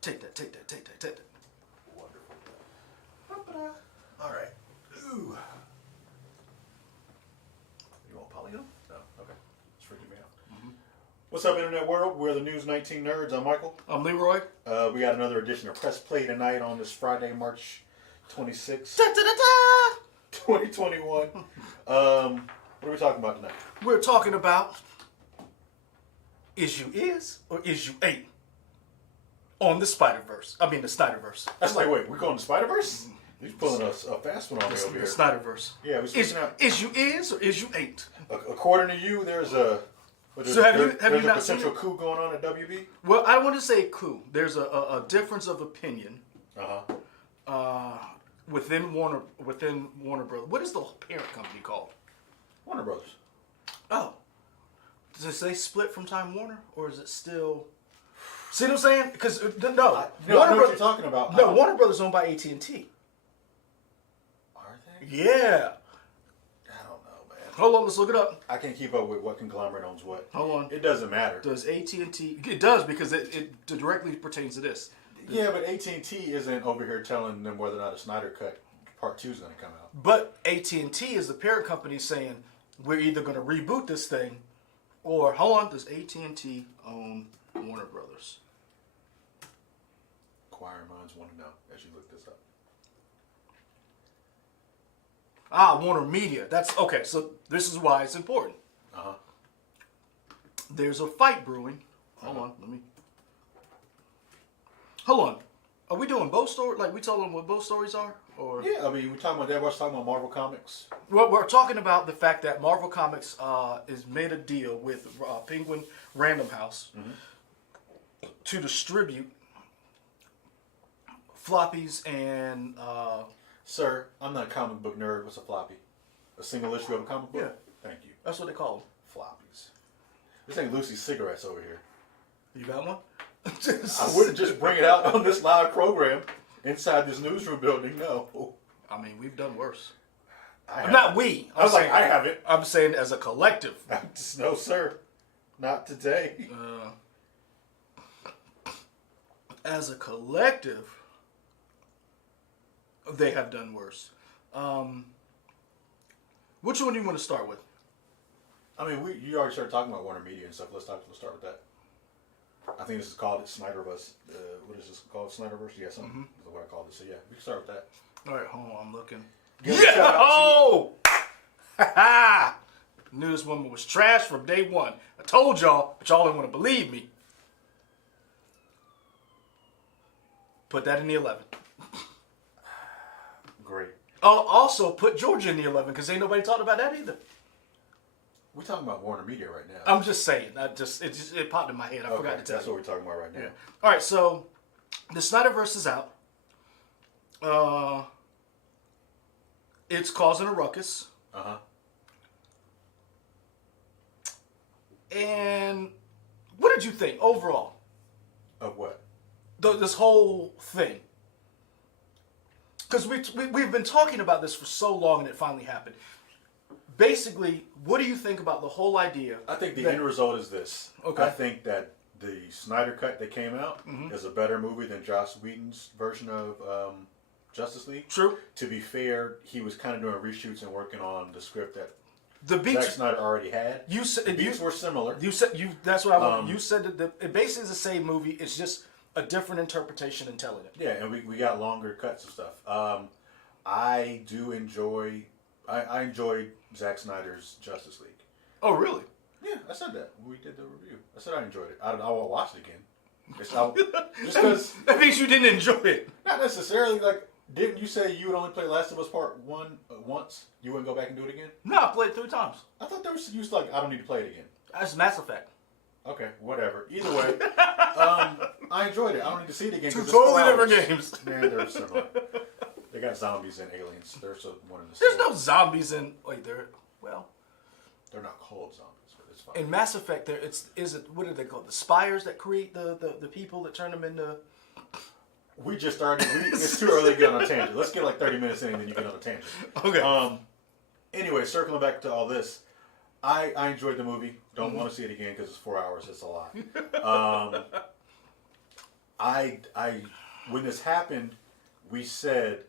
Take that. Wonderful. All right. Ooh. You want polio? No. Okay. It's freaking me out. Mm-hmm. What's up, Internet World? We're the News 19 Nerds. I'm Michael. I'm Leroy. We got another edition of Press Play tonight on this Friday, March 26th, 2021. What are we talking about tonight? We're talking about is you is or is you ain't on the Spider-Verse. I mean the Snyderverse. That's like, wait, we're going to Spider-Verse? He's pulling a fast one on me over The here. Snyderverse. Yeah, we're switching out. Is you is or is you ain't? According to you, there's a Have you not potential coup going on at WB? Well, I want to say coup. There's a difference of opinion. Within Warner Brothers. What is the parent company called? Warner Brothers. Oh. Does it say split from Time Warner? Or is it still... See what I'm saying? Because, no. I know what you're talking about. No, Warner Brothers is owned by AT&T. Are they? Yeah. I don't know, man. Hold on, let's look it up. I can't keep up with what conglomerate owns what. Hold on. It doesn't matter. Does AT&T... It does, because it directly pertains to this. Yeah, but AT&T isn't over here telling them whether or not a Snyder Cut Part 2 is going to come out. But AT&T is the parent company saying, we're either going to reboot this thing, or, hold on, does AT&T own Warner Brothers? Inquiring minds want to know as you look this up. Warner Media. That's, okay, so this is why it's important. There's a fight brewing. Hold on. Are we doing both stories? Like, we telling them what both stories are? Or Yeah, I mean, we're talking about everyone's talking about Marvel Comics. well, we're talking about the fact that Marvel Comics is made a deal with Penguin Random House to distribute floppies and... Sir, I'm not a comic book nerd. What's a floppy? A single issue of a comic book? Yeah. Thank you. That's what they call them. Floppies. This ain't Lucy's cigarettes over here. You got one? I wouldn't just bring it out on this live program inside this newsroom building. No. I mean, we've done worse. I Not we. I was like, I haven't. I'm saying as a collective. No, sir. Not today. As a collective, they have done worse. Which one do you want to start with? I mean, you already started talking about Warner Media and stuff. Let's start with that. I think this is called Synderverse. What is this called? Synderverse? Yeah, something. Is what I called it. So yeah, we can start with that. All right, hold on, I'm looking. Yeah! Oh! Ha! Knew this woman was trash from day one. I told y'all, but y'all didn't want to believe me. Put that in the 11. Great. Also, put Georgia in the 11 because ain't nobody talked about that either. We're talking about Warner Media right now. I'm just saying. It popped in my head. I forgot to tell That's you. what we're talking about right now. Yeah. All right, so the Snyderverse is out. It's causing a ruckus. And what did you think overall? Of what? This whole thing. Because we've been talking about this for so long and it finally happened. Basically, what do you think about the whole idea? I think the end result is this. Okay. I think that the Snyder Cut that came out is a better movie than Joss Whedon's version of Justice League. True. To be fair, he was kind of doing reshoots and working on the script that Zack Snyder already had. The beats were similar. That's what I want. You said that it basically is the same movie. It's just a different interpretation and telling it. Yeah, and we got longer cuts of stuff. I enjoyed Zack Snyder's Justice League. Oh, really? Yeah, I said that when we did the review. I said I enjoyed it. I will watch it again. Just because that means you didn't enjoy it. Not necessarily. Like, didn't you say you would only play Last of Us Part 1 once? You wouldn't go back and do it again? No, I played it 3 times. I thought there was use like I don't need to play it again. That's Mass Effect. Okay, whatever. Either way, I enjoyed it. I don't need to see it again. Two totally different games. Man, they're similar. They got zombies and aliens. They're so one of the There's no zombies in. Wait, they're not called zombies, but it's fine. In Mass Effect, what are they called? The spires that create the people that turn them into. We just started. It's too early to get on a tangent. Let's get like 30 minutes in, and then you get on a tangent. Okay. Anyway, circling back to all this, I enjoyed the movie. Don't want to see it again because it's 4 hours. It's a lot. when this happened, we said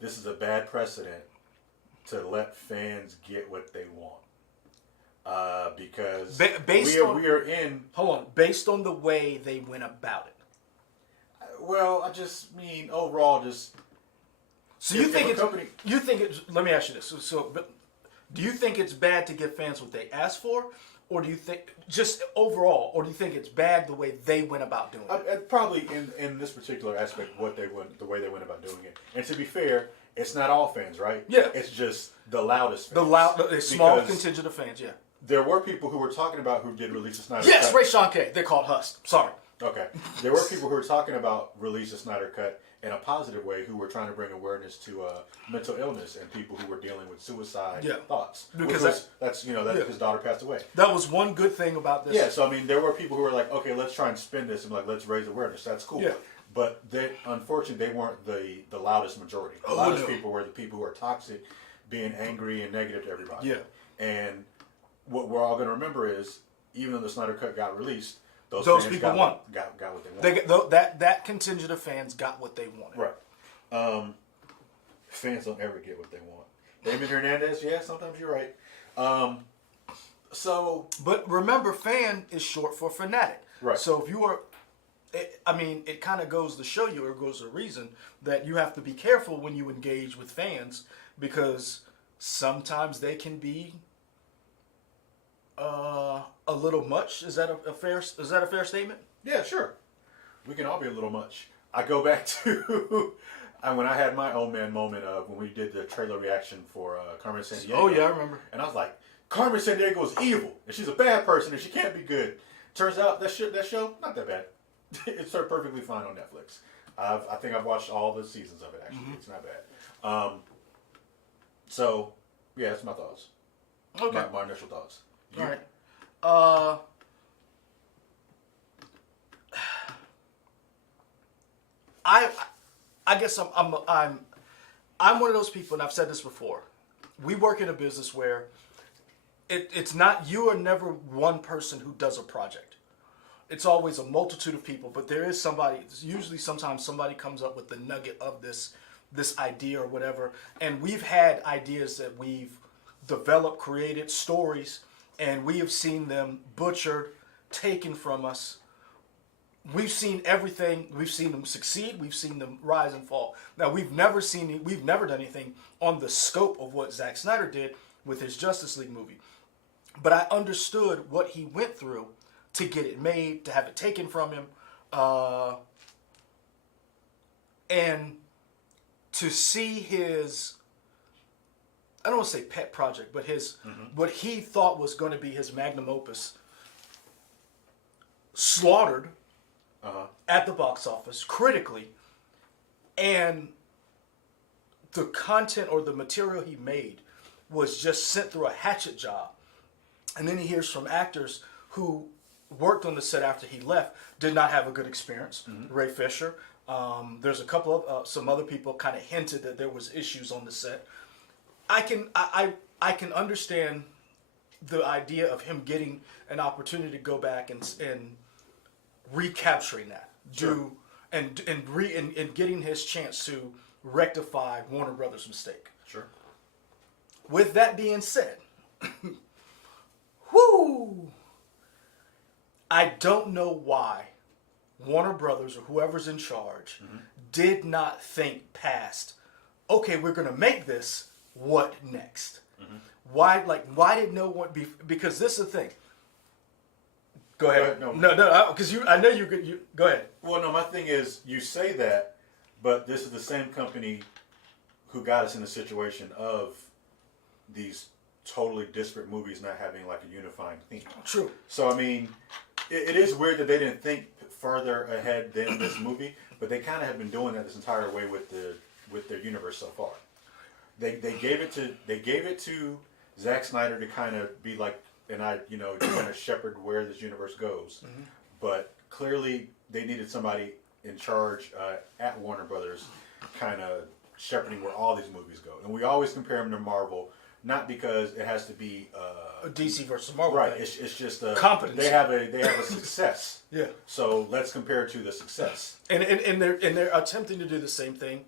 this is a bad precedent to let fans get what they want. Because we are in. Hold on. Based on the way they went about it. Well, I just mean overall, just. So you think it's? Let me ask you this. But do you think it's bad to give fans what they asked for, or do you think just overall, or do you think it's bad the way they went about doing it? Probably in this particular aspect, the way they went about doing it. And to be fair, it's not all fans, right? Yeah. It's just the loudest fans. The small contingent of fans. Yeah. There were people who were talking about who did release the Snyder Cut. Yes, Cut. Ray Sean K. They're called Hust. Sorry. Okay. There were people who were talking about release the Snyder Cut in a positive way, who were trying to bring awareness to mental illness and people who were dealing with suicide thoughts. Because that's his daughter passed away. That was one good thing about this. Yeah, so I mean, there were people who were like, okay, let's try and spin this and like, let's raise awareness. That's cool. Yeah. But unfortunately, they weren't the loudest majority. The loudest people were the people who are toxic, being angry and negative to everybody. Yeah. And what we're all going to remember is, even though the Snyder Cut got released, those people got what they wanted. That contingent of fans got what they wanted. Right. Fans don't ever get what they want. Damon Hernandez, yeah, sometimes you're right. But remember, fan is short for fanatic. Right. So if you are, it kind of goes to show you, or goes to reason, that you have to be careful when you engage with fans, because sometimes they can be a little much. Is that a fair statement? Yeah, sure. We can all be a little much. I go back to when I had my old man moment of when we did the trailer reaction for Carmen Sandiego. Oh yeah, I remember. And I was like, Carmen Sandiego is evil, and she's a bad person, and she can't be good. Turns out that show not that bad. It's perfectly fine on Netflix. I think I've watched all the seasons of it. Actually, It's not bad. So yeah, that's my thoughts. Okay. My initial thoughts. All right. I guess I'm one of those people, and I've said this before. We work in a business where it's not, you are never one person who does a project. It's always a multitude of people, but there is somebody. Usually, sometimes somebody comes up with the nugget of this idea or whatever, and we've had ideas that we've developed, created, stories, and we have seen them butchered, taken from us. We've seen everything. We've seen them succeed. We've seen them rise and fall. Now, we've never done anything on the scope of what Zack Snyder did with his Justice League movie. But I understood what he went through to get it made, to have it taken from him, and to see his, I don't want to say pet project, but his what he thought was going to be his magnum opus slaughtered at the box office critically, and the content or the material he made was just sent through a hatchet job. And then he hears from actors who worked on the set after he left, did not have a good experience. Ray Fisher. There's a couple of some other people kind of hinted that there was issues on the set. I can understand the idea of him getting an opportunity to go back and recapturing that, and getting his chance to rectify Warner Brothers' mistake. Sure. With that being said, whoo! I don't know why Warner Brothers or whoever's in charge did not think past, okay, we're going to make this, what next? Why did no one be, because this is the thing. Go ahead. No, because I know you go ahead. Well, no, my thing is, you say that, but this is the same company who got us in the situation of these totally disparate movies not having like a unifying theme. True. So I mean, it is weird that they didn't think further ahead than this movie, but they kind of have been doing that this entire way with their universe so far. They gave it to Zack Snyder to kind of be like, and to kind of shepherd where this universe goes. But clearly they needed somebody in charge at Warner Brothers, kind of shepherding where all these movies go. And we always compare them to Marvel. not because it has to be A DC versus Marvel. right. Thing. It's just Competency. They have a success. Yeah. So let's compare it to the success. And they're attempting to do the same thing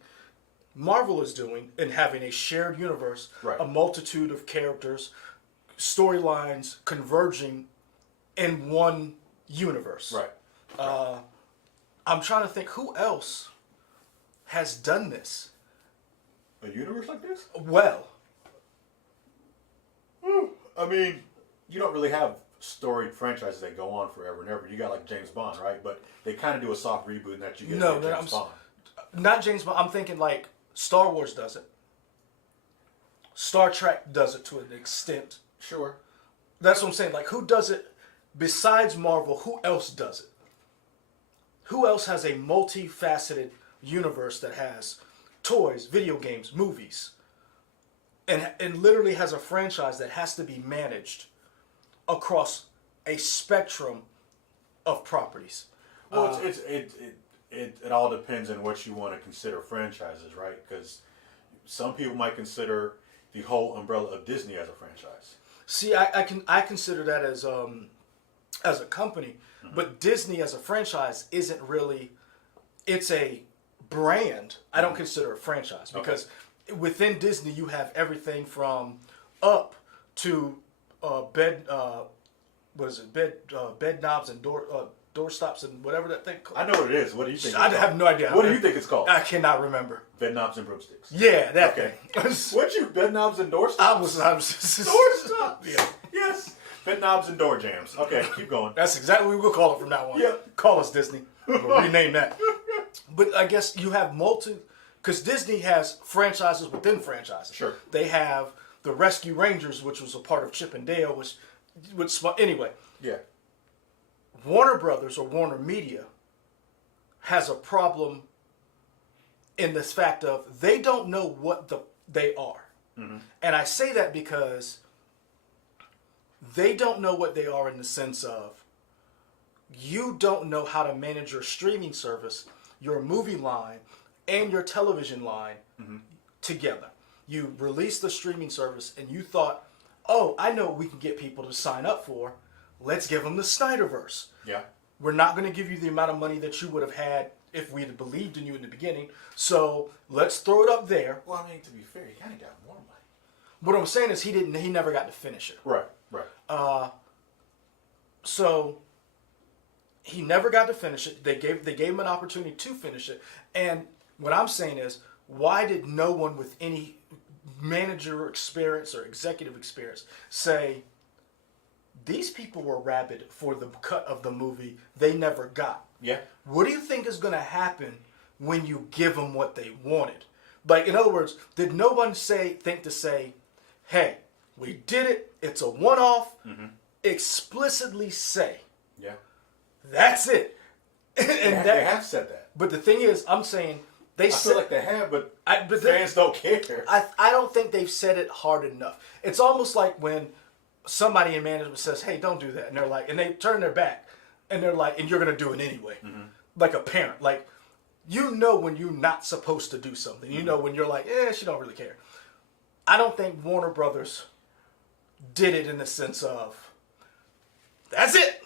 Marvel is doing in having a shared universe, Right. a multitude of characters, storylines converging in one universe. Right. I'm trying to think who else has done this A universe like this? well. I mean, you don't really have storied franchises that go on forever and ever. You got like James Bond, right? But they kind of do a soft reboot in that you get like James Bond. Not James Bond. I'm thinking like Star Wars does it. Star Trek does it to an extent. Sure. That's what I'm saying. Like, who does it besides Marvel? Who else does it? Who else has a multifaceted universe that has toys, video games, movies, and literally has a franchise that has to be managed across a spectrum of properties? Well, it all depends on what you want to consider franchises, right? Because some people might consider the whole umbrella of Disney as a franchise. See, I consider that as a company, but Disney as a franchise isn't really. It's a brand. I don't consider it a franchise because within Disney you have everything from Up to bed. What is it? Bed knobs and door stops and whatever that thing. I know what it is. What do you think? I have no idea. What do you think it's called? I cannot remember. Bed knobs and broomsticks. Yeah, that Okay. thing. What you bed knobs and door I stops? was Door stops. Yeah. Yes. Bed knobs and door jams. Okay, keep going. That's exactly what we'll call it from now on. Yeah. Call us Disney. We'll rename that. But I guess you have because Disney has franchises within franchises. Sure. They have the Rescue Rangers, which was a part of Chip and Dale, anyway. Yeah. Warner Brothers or Warner Media has a problem in this fact of they don't know what they are. Mm-hmm. And I say that because they don't know what they are in the sense of you don't know how to manage your streaming service, your movie line, and your television line together. You released the streaming service and you thought, oh, I know what we can get people to sign up for. Let's give them the SNYDERVERSE. Yeah. We're not going to give you the amount of money that you would have had if we had believed in you in the beginning. So let's throw it up there. Well, I mean, to be fair, he kind of got more money. What I'm saying is he never got to finish it. Right. Right. So he never got to finish it. They gave him an opportunity to finish it. And what I'm saying is, why did no one with any manager experience or executive experience say, these people were rabid for the cut of the movie they never got? Yeah. What do you think is going to happen when you give them what they wanted? Like, in other words, did no one think to say, hey, we did it, it's a one-off, explicitly say, Yeah. that's it. and They have said that. But the thing is, I'm saying, I feel like they have, but but fans don't care. I don't think they've said it hard enough. It's almost like when somebody in management says, hey, don't do that. And they're like, and they turn their back. And they're like, and you're going to do it anyway. Like a parent. Like, you know when you're not supposed to do something. You know when you're like, she don't really care. I don't think Warner Brothers did it in the sense of, that's it.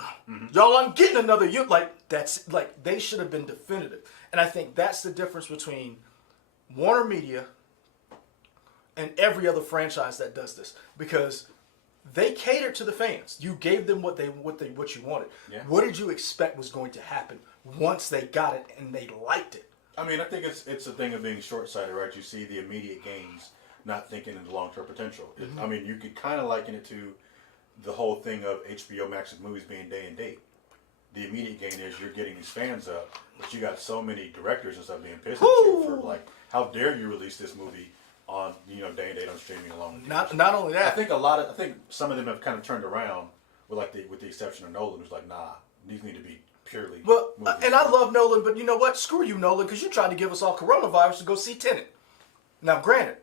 Y'all aren't getting another they should have been definitive. And I think that's the difference between Warner Media and every other franchise that does this, because they catered to the fans. You gave them what you wanted. Yeah. What did you expect was going to happen once they got it and they liked it? I mean, I think it's a thing of being short-sighted, right? You see the immediate gains, not thinking in the long-term potential. I mean, you could kind of liken it to the whole thing of HBO Max's movies being day and date. The immediate gain is you're getting these fans up, but you got so many directors and stuff being pissed at you for like, how dare you release this movie on day and date on streaming along with Not only that, I think some of them have kind of turned around with the exception of Nolan, who's like, nah, these need to be purely movies. and I love Nolan, but you know what? Screw you, Nolan, because you tried to give us all coronavirus to go see Tenet. Now, granted,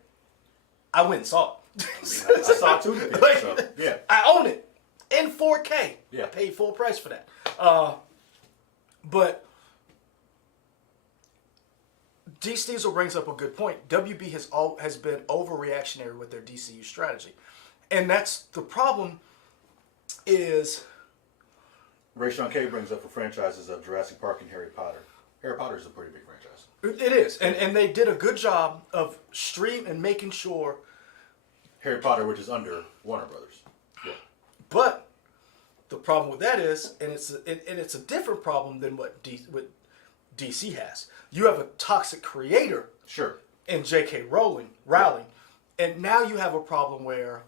I went and saw it. I saw it too. So, yeah. I own it in 4K. Yeah. I paid full price for that. But Diesel brings up a good point. WB has been overreactionary with their DCU strategy, and that's the problem. Is Ray Sean K brings up for franchises of Jurassic Park and Harry Potter. Harry Potter is a pretty big franchise. it is, and they did a good job of making sure. Harry Potter, which is under Warner Brothers. Yeah. But the problem with that is, and it's a different problem than what DC has. You have a toxic creator, Sure. in J.K. Rowling, and now you have a problem where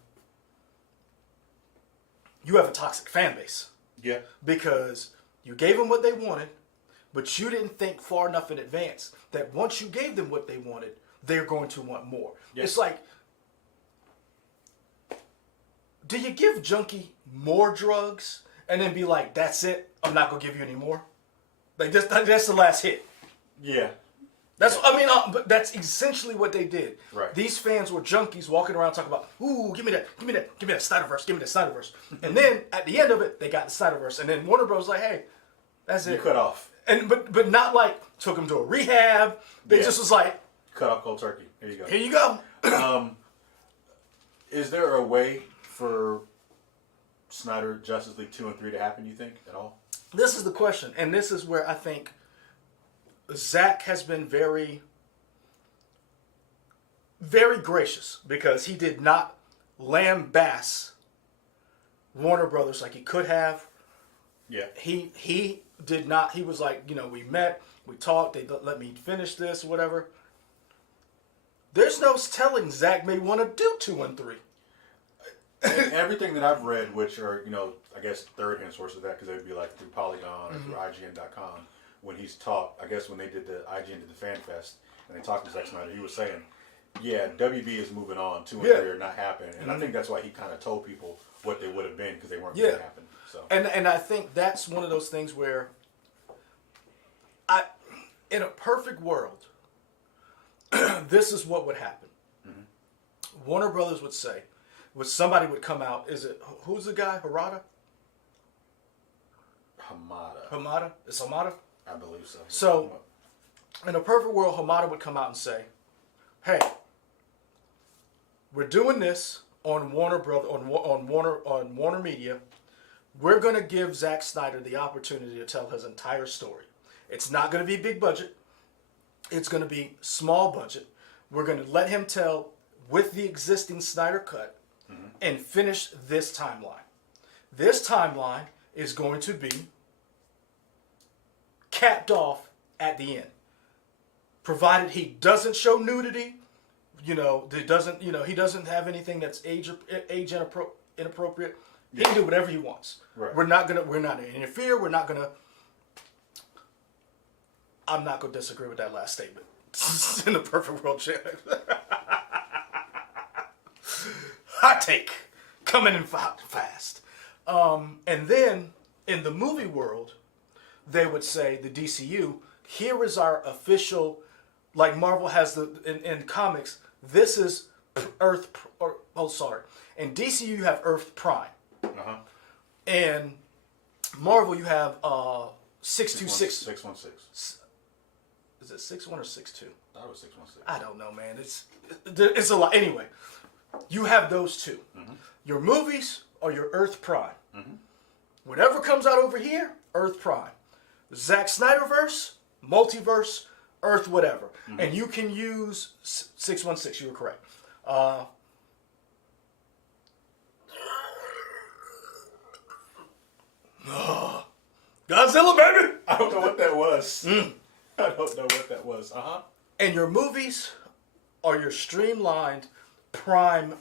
you have a toxic fan base. Yeah. Because you gave them what they wanted, but you didn't think far enough in advance that once you gave them what they wanted, they're going to want more. Yeah. It's like, do you give Junkie more drugs and then be like, that's it, I'm not going to give you any more? Like, that's the last hit. Yeah. But that's essentially what they did. Right. These fans were junkies walking around talking about, ooh, give me that Snyderverse, give me that Snyderverse. And then at the end of it, they got the Snyderverse. And then Warner Bros. Like, hey, that's it. You cut off. And but not like took them to a rehab. They just was like, cut off cold turkey. Here you go. here you go. Is there a way for Snyder Justice League 2 and 3 to happen, you think, at all? This is the question, and this is where I think Zack has been very, very gracious, because he did not lambaste Warner Brothers like he could have. Yeah. He did not. He was like, we met, we talked, they let me finish this, whatever. There's no telling Zack may want to do 2 and 3. And everything that I've read, which are, I guess third-hand sources of that, because they'd be like through Polygon or through IGN.com, when he's talked, I guess when they did IGN did the Fan Fest, and they talked to Zack Snyder, he was saying, yeah, WB is moving on, 2 and 3 are not happening. And I think that's why he kind of told people what they would have been, because they weren't going to happen. So. And I think that's one of those things where, in a perfect world, this is what would happen. Warner Brothers would say, somebody would come out, who's the guy, Harada? Hamada? It's Hamada? I believe so. So, in a perfect world, Hamada would come out and say, hey, we're doing this on Warner Media. We're going to give Zack Snyder the opportunity to tell his entire story. It's not going to be big budget. It's going to be small budget. We're going to let him tell with the existing Snyder Cut and finish this timeline. This timeline is going to be capped off at the end. Provided he doesn't show nudity, he doesn't have anything that's age inappropriate. He can do whatever he wants. Right. We're not gonna interfere. I'm not gonna disagree with that last statement. In the perfect world, Chad. Hot take, coming in fast. And then in the movie world, they would say the DCU. Here is our official, like Marvel has in comics. This is Earth. In DCU you have Earth Prime. And Marvel, you have 626. 616. Is it 61 or 62? That was 616. I don't know, man. It's a lot. Anyway, you have those two. Your movies are your Earth Prime. Whatever comes out over here, Earth Prime. Zack Snyderverse, multiverse, Earth whatever. And you can use 616. You were correct. Godzilla, baby! I don't know what that was. I don't know what that was. And your movies are your streamlined prime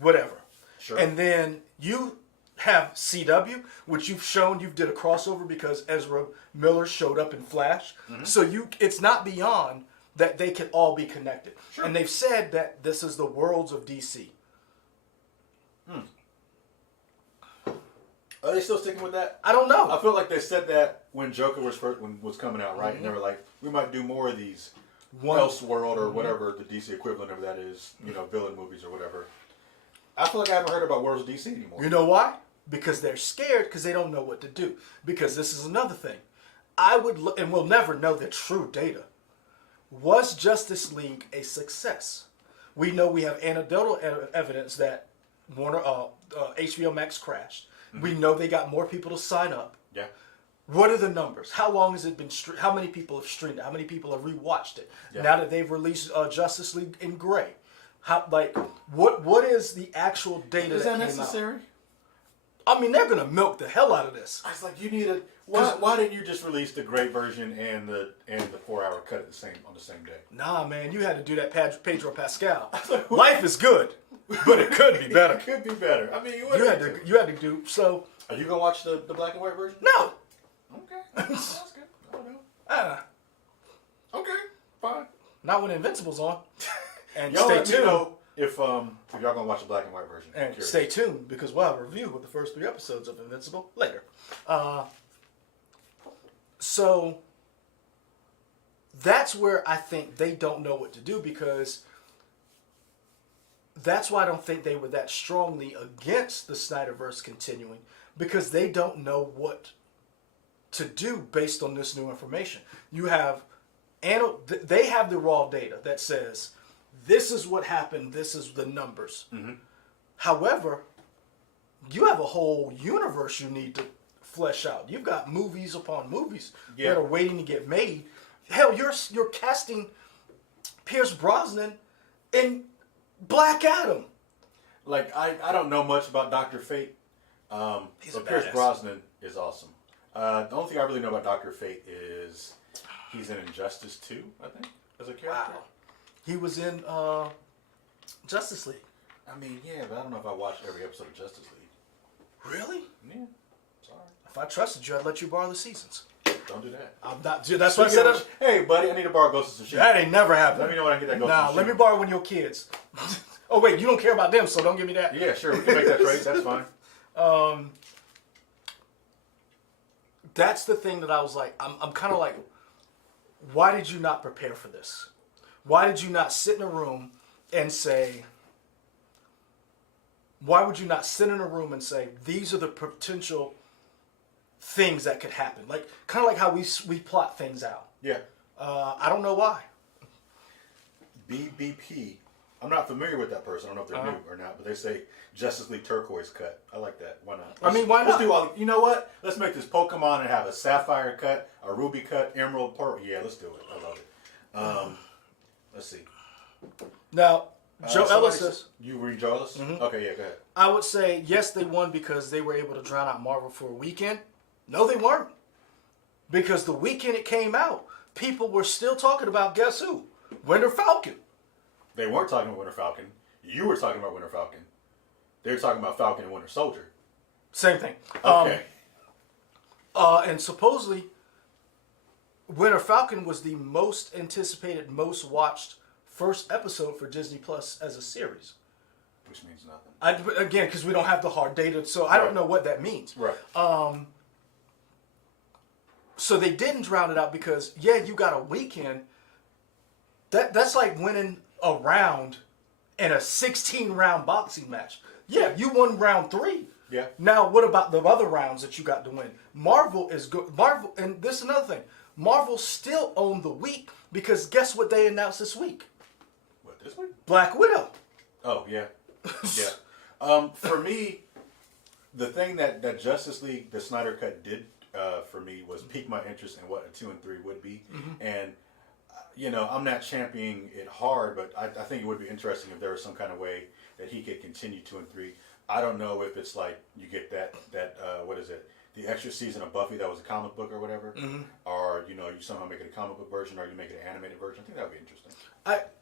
whatever. Sure. And then you have CW, which you've shown you did a crossover because Ezra Miller showed up in Flash. So it's not beyond that they can all be connected. Sure. And they've said that this is the worlds of DC. Are they still sticking with that? I don't know. I feel like they said that when Joker was coming out, right? And they were like, we might do more of these Elseworld or whatever the DC equivalent of that is, villain movies or whatever. I feel like I haven't heard about Worlds of DC anymore. You know why? Because they're scared because they don't know what to do. Because this is another thing. And we'll never know the true data. Was Justice League a success? We know we have anecdotal evidence that HBO Max crashed. Mm-hmm. We know they got more people to sign up. Yeah. What are the numbers? How long has it been? How many people have streamed it? How many people have rewatched it? Yeah. Now that they've released Justice League in Gray, what is the actual data? Is that necessary? I mean, they're gonna milk the hell out of this. I was like, you need a. Why didn't you just release the Gray version and the 4-hour cut on the same day? Nah, man, you had to do that Pedro Pascal. Life is good, but it could be better. It could be better. I mean, you had to do so. Are you gonna watch the black and white version? No. Okay, that's good. I don't know. Okay, fine. Not when Invincible's on. And y'all stay tuned. Know if y'all gonna watch the black and white version. And stay tuned because we'll have a review of the first 3 episodes of Invincible later. So that's where I think they don't know what to do, because that's why I don't think they were that strongly against the Snyderverse continuing, because they don't know what to do based on this new information. You have, they have the raw data that says this is what happened, this is the numbers. Mm-hmm. However, you have a whole universe you need to flesh out. You've got movies upon movies that are waiting to get made. Hell, you're casting Pierce Brosnan in Black Adam. Like, I don't know much about Dr. Fate, but Pierce Brosnan is awesome. The only thing I really know about Dr. Fate is he's in Injustice 2, I think, as a character. Wow. He was in Justice League. I mean, yeah, but I don't know if I watched every episode of Justice League. Really? Yeah. Sorry. If I trusted you, I'd let you borrow the seasons. Don't do that. I'm not. Dude, that's what I said. Hey, buddy, I need to borrow Ghost of Tsushima. That ain't never happened. Let me know when I get that Ghost of Tsushima. Nah, let me borrow one of your kids. Oh wait, you don't care about them, so don't give me that. Yeah, sure, we can make that trade. That's fine. That's the thing that I was like, I'm kind of like, why did you not prepare for this? Why did you not sit in a room and say, why would you not sit in a room and say, these are the potential things that could happen? Like, kind of like how we plot things out. Yeah. I don't know why. BBP. I'm not familiar with that person. I don't know if they're new or not, but they say Justice League turquoise cut. I like that. Why not? I mean, why not? You know what? Let's make this Pokemon and have a sapphire cut, a ruby cut, emerald, pearl. Yeah, let's do it. I love it. Let's see. Now, Joe Ellis says... You read Joe Ellis? Mm-hmm. Okay, yeah, go ahead. I would say, yes, they won because they were able to drown out Marvel for a weekend. No, they weren't. Because the weekend it came out, people were still talking about, guess who? Winter Falcon. They weren't talking about Winter Falcon. You were talking about Winter Falcon. They were talking about Falcon and Winter Soldier. Same thing. Okay. And supposedly, Winter Falcon was the most anticipated, most watched first episode for Disney Plus as a series. Which means nothing. Again, because we don't have the hard data, so I don't know what that means. Right. So they didn't drown it out because, yeah, you got a weekend. That's like winning a round in a 16-round boxing match. Yeah, you won round 3. Yeah. Now, what about the other rounds that you got to win? Marvel is good. Marvel, and this is another thing. Marvel still owned the week because guess what they announced this week? What, this week? Black Widow. Oh, yeah. Yeah. For me, the thing that Justice League, the Snyder Cut did for me was pique my interest in what a 2 and 3 would be. Mm-hmm. And, I'm not championing it hard, but I think it would be interesting if there was some kind of way that he could continue 2 and 3. I don't know if it's like you get that what is it? The extra season of Buffy that was a comic book or whatever, mm-hmm. or you somehow make it a comic book version, or you make it an animated version. I think that would be interesting.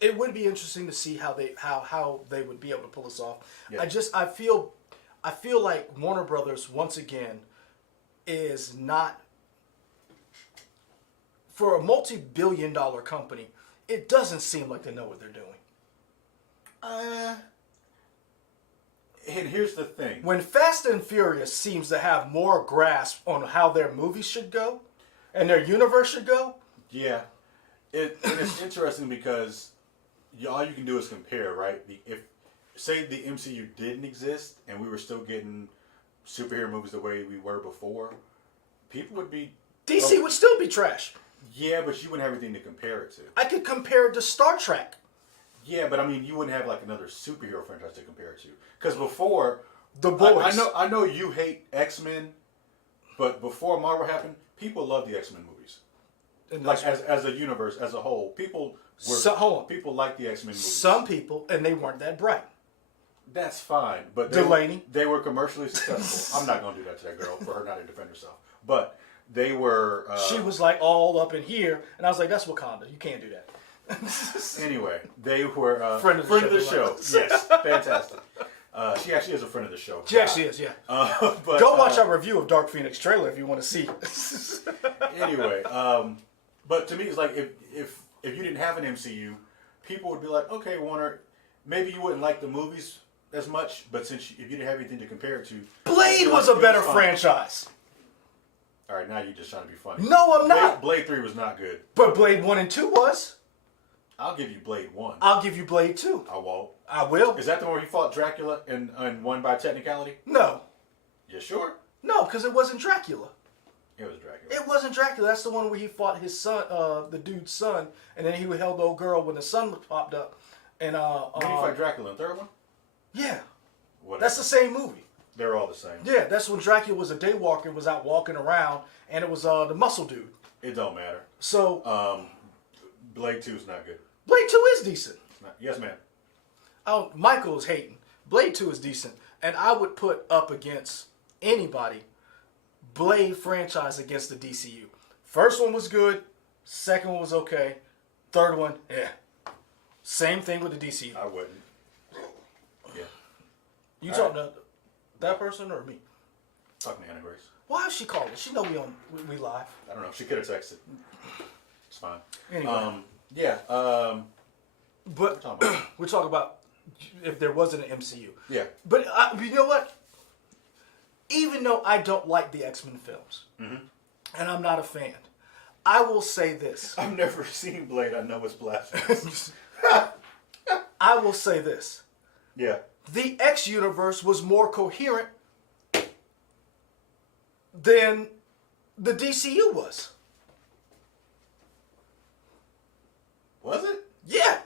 It would be interesting to see how they would be able to pull this off. Yeah. I feel like Warner Brothers once again is not, for a multi-billion-dollar company. It doesn't seem like they know what they're doing. And here's the thing. When Fast and Furious seems to have more grasp on how their movies should go and their universe should go. Yeah. And it's interesting because all you can do is compare, right? If, say, the MCU didn't exist and we were still getting superhero movies the way we were before, people would be... DC would still be trash. Yeah, but you wouldn't have anything to compare it to. I could compare it to Star Trek. Yeah, but I mean, you wouldn't have like another superhero franchise to compare it to. Because before, The Boys. I know you hate X-Men, but before Marvel happened, people loved the X-Men movies. And Like as a universe, as a whole, people people like the X-Men movies. some people, and they weren't that bright. That's fine, but Delaney. They were commercially successful. I'm not gonna do that to that girl for her not to defend herself. But they were. She was like all up in here, and I was like, "That's Wakanda. You can't do that." Anyway, they were Friend of the show. Yes, fantastic. She actually is a friend of the show. She actually is, yeah. But, Go watch our review of Dark Phoenix trailer if you want to see it. Anyway, but to me, it's like if you didn't have an MCU, people would be like, okay, Warner, maybe you wouldn't like the movies as much, but if you didn't have anything to compare it to, Blade was a better franchise. All right, now you're just trying to be funny. No, I'm not. Blade 3 was not good. But Blade 1 and 2 was. I'll give you Blade 1. I'll give you Blade 2. I won't. I will. Is that the one where he fought Dracula and won by technicality? No. You sure? No, because it wasn't Dracula. It was Dracula. It wasn't Dracula. That's the one where he fought his son, the dude's son, and then he held the old girl when the sun popped up. And Did he fight Dracula in the third one? Yeah. Whatever. That's the same movie. They're all the same. Yeah, that's when Dracula was a daywalker, was out walking around, and it was the muscle dude. It don't matter. So Blade 2 is not good. Blade 2 is decent. Yes, ma'am. Oh, Michael is hating. Blade 2 is decent. And I would put up against anybody Blade franchise against the DCU. First one was good. Second one was okay. Third one, yeah. Same thing with the DCU. I wouldn't. Yeah. You talking to that person or me? Talking to Anna Grace. Why is she calling? She know we live. I don't know. She could have texted. It's fine. Anyway. Yeah. But we're talking about if there wasn't an MCU. Yeah. But you know what? Even though I don't like the X-Men films, and I'm not a fan, I will say this. I've never seen Blade. I know it's blasphemous. I will say this. Yeah. The X universe was more coherent than the DCU was. Was it? Yeah.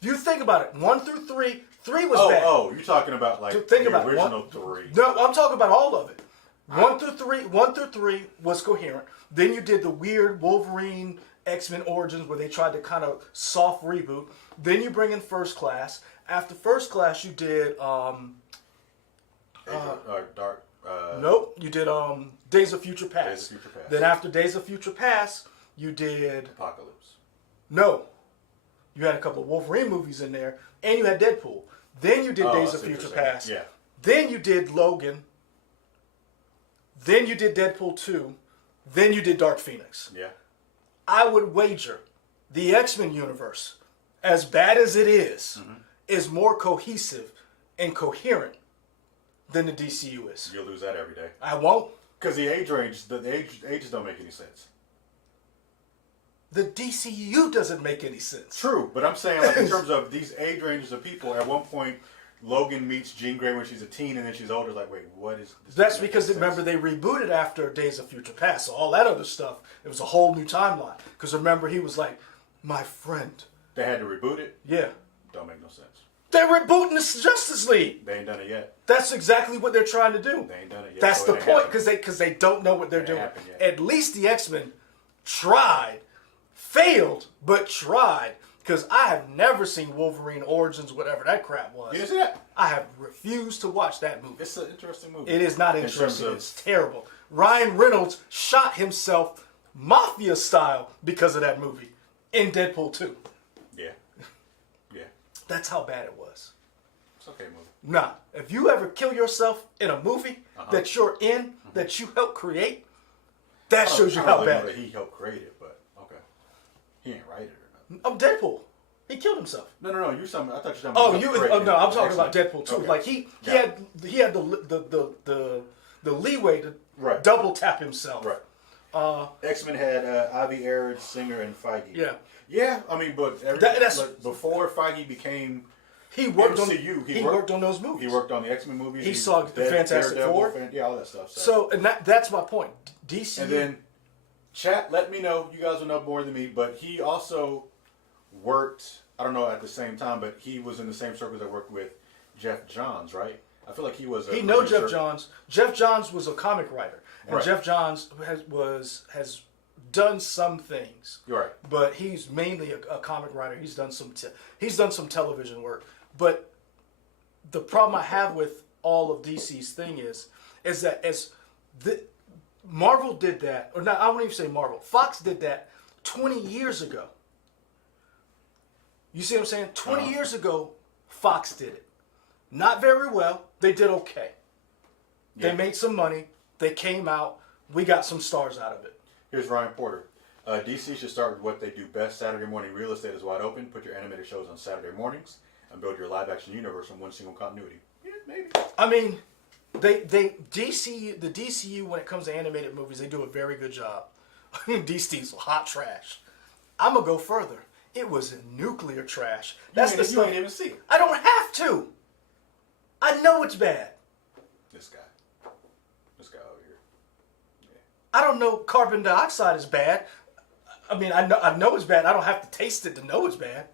You think about it. 1 through 3. 3 was bad. Oh, you're talking about like Think the about it. original 3. No, I'm talking about all of it. 1 through 3 was coherent. Then you did the weird Wolverine X-Men Origins where they tried to kind of soft reboot. Then you bring in First Class. After First Class, you did Dark. nope, you did Days of Future Past. Days of Future Past. Then after Days of Future Past, you did Apocalypse. no. You had a couple of Wolverine movies in there, and you had Deadpool. Then you did Days of Future Past. Yeah. Then you did Logan. Then you did Deadpool 2. Then you did Dark Phoenix. Yeah. I would wager the X-Men universe, as bad as it is more cohesive and coherent than the DCU is. You'll lose that every day. I won't. Because the age range, the ages don't make any sense. The DCU doesn't make any sense. True, but I'm saying like in terms of these age ranges of people, at one point, Logan meets Jean Grey when she's a teen, and then she's older. Like, wait, what is this? That's because, remember, they rebooted after Days of Future Past. So all that other stuff, it was a whole new timeline. Because remember, he was like, my friend. They had to reboot it? Yeah. Don't make no sense. They're rebooting the Justice League. They ain't done it yet. That's exactly what they're trying to do. They ain't done it yet. That's So the it ain't point, happening. because they don't know what they're It ain't doing. happened yet. At least the X-Men tried, failed, but tried. Because I have never seen Wolverine Origins, whatever that crap was. You didn't see that? I have refused to watch that movie. It's an interesting movie. It is not In terms interesting. of- It's terrible. Ryan Reynolds shot himself mafia style because of that movie in Deadpool 2. Yeah. Yeah. That's how bad it was. It's okay movie. Nah, if you ever kill yourself in a movie that you're in, that you helped create, that shows you I how don't bad know it that he helped create it, but okay. He ain't write it or nothing. Oh, Deadpool. He killed himself. No. You're something. I thought you were talking Oh, about. no, I'm talking about Excellent. Deadpool too. Okay. Like he Got had the leeway to Right. double tap himself. Right. X-Men had Avi Arad, Singer, and Feige. Yeah. Yeah, I mean, but That's- like, before Feige became He worked MCU, on. he He worked- worked on those movies. he worked on the X-Men movies. He saw the Fantastic Daredevil, Four. yeah, all that stuff. So, and that's my point. DC. and then Chat, let me know. You guys will know more than me. But he also worked, I don't know at the same time, but he was in the same circles that worked with Jeff Johns, right? I feel like he was a He know producer. Jeff Johns. Jeff Johns was a comic writer. And Right. Jeff Johns has done some things. You're right. But he's mainly a comic writer. He's done some television work. But the problem I have with all of DC's thing is that Marvel did that, or not, I won't even say Marvel. Fox did that 20 years ago. You see what I'm saying? 20 years ago, Fox did it. Not very well. They did okay. Yeah. They made some money. They came out. We got some stars out of it. Here's Ryan Porter. DC should start with what they do best. Saturday morning real estate is wide open. Put your animated shows on Saturday mornings and build your live action universe from one single continuity. Yeah, maybe. I mean, the DCU when it comes to animated movies, they do a very good job. DC's hot trash. I'm gonna go further. It was nuclear trash. That's the You stuff. ain't even see it. I don't have to. I know it's bad. This guy over here. Yeah. I don't know carbon dioxide is bad. I mean, I know it's bad. I don't have to taste it to know it's bad.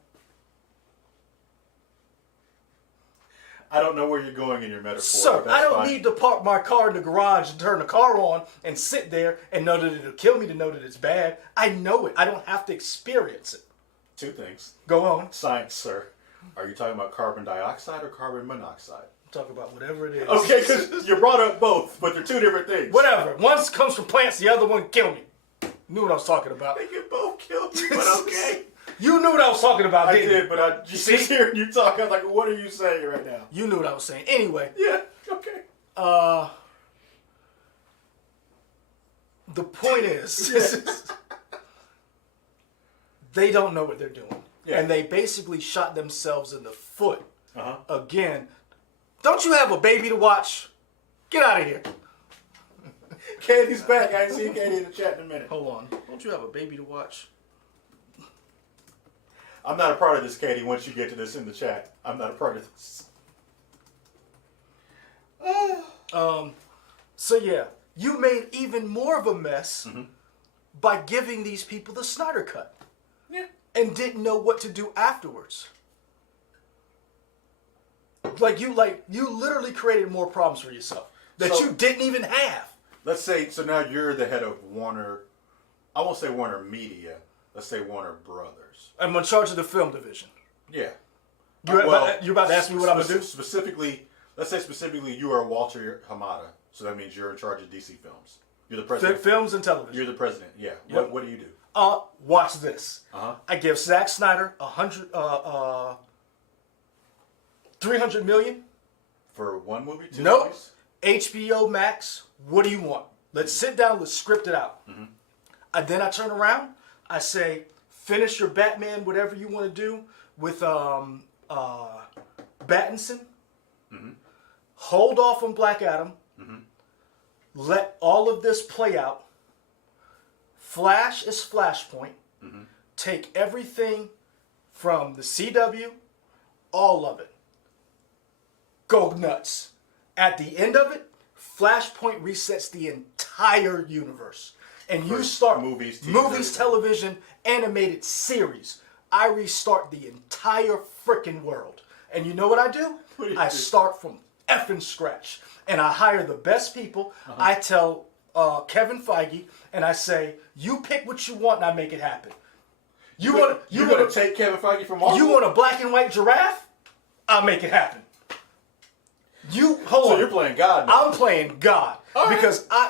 I don't know where you're going in your metaphor. Sir, but that's I don't fine. need to park my car in the garage and turn the car on and sit there and know that it'll kill me to know that it's bad. I know it. I don't have to experience it. Two things. Go on. Science, sir. Are you talking about carbon dioxide or carbon monoxide? Talk about whatever it is. Okay, because you brought up both, but they're two different things. Whatever. One comes from plants, the other one kill me. Knew what I was talking about. They can both kill you, but okay. You knew what I was talking about, I didn't did, you? but I just hearing you talk, I was like, what are you saying right now? You knew what I was saying. Anyway, Yeah, okay. the point is, they don't know what they're doing. Yeah. And they basically shot themselves in the foot. Uh-huh. Again, don't you have a baby to watch? Get out of here. Katie's back. I ain't seen Katie in the chat in a minute. Hold on. Don't you have a baby to watch? I'm not a part of this, Katie, once you get to this in the chat. I'm not a part of this. So yeah, you made even more of a mess by giving these people the Snyder Cut. Yeah. And didn't know what to do afterwards. Like you literally created more problems for yourself that So- you didn't even have. Let's say, so now you're the head of Warner, I won't say Warner Media, let's say Warner Brothers. I'm in charge of the film division. Yeah. You're about to ask me what I'm going to do? Specifically, let's say specifically you are Walter Hamada, so that means you're in charge of DC Films. You're the president. Films and television. You're the president, yeah. Yep. What do you do? Watch this. Uh-huh. I give Zack Snyder $300 million. For one movie? Two Nope. movies? HBO Max. What do you want? Let's sit down. Let's script it out. And then I turn around. I say, finish your Batman, whatever you want to do with Pattinson. Hold off on Black Adam. Let all of this play out. Flash is Flashpoint. Take everything from the CW, all of it. Go nuts. At the end of it, Flashpoint resets the entire universe. And you start movies, TV, movies, everything. television, animated series. I restart the entire freaking world. And you know what I do? What do you I do? start from effing scratch. And I hire the best people. I tell Kevin Feige, and I say, you pick what you want and I make it happen. You want to take Kevin Feige from Marvel? you want a black and white giraffe? I'll make it happen. Hold So on. you're playing God now. I'm playing God. All right.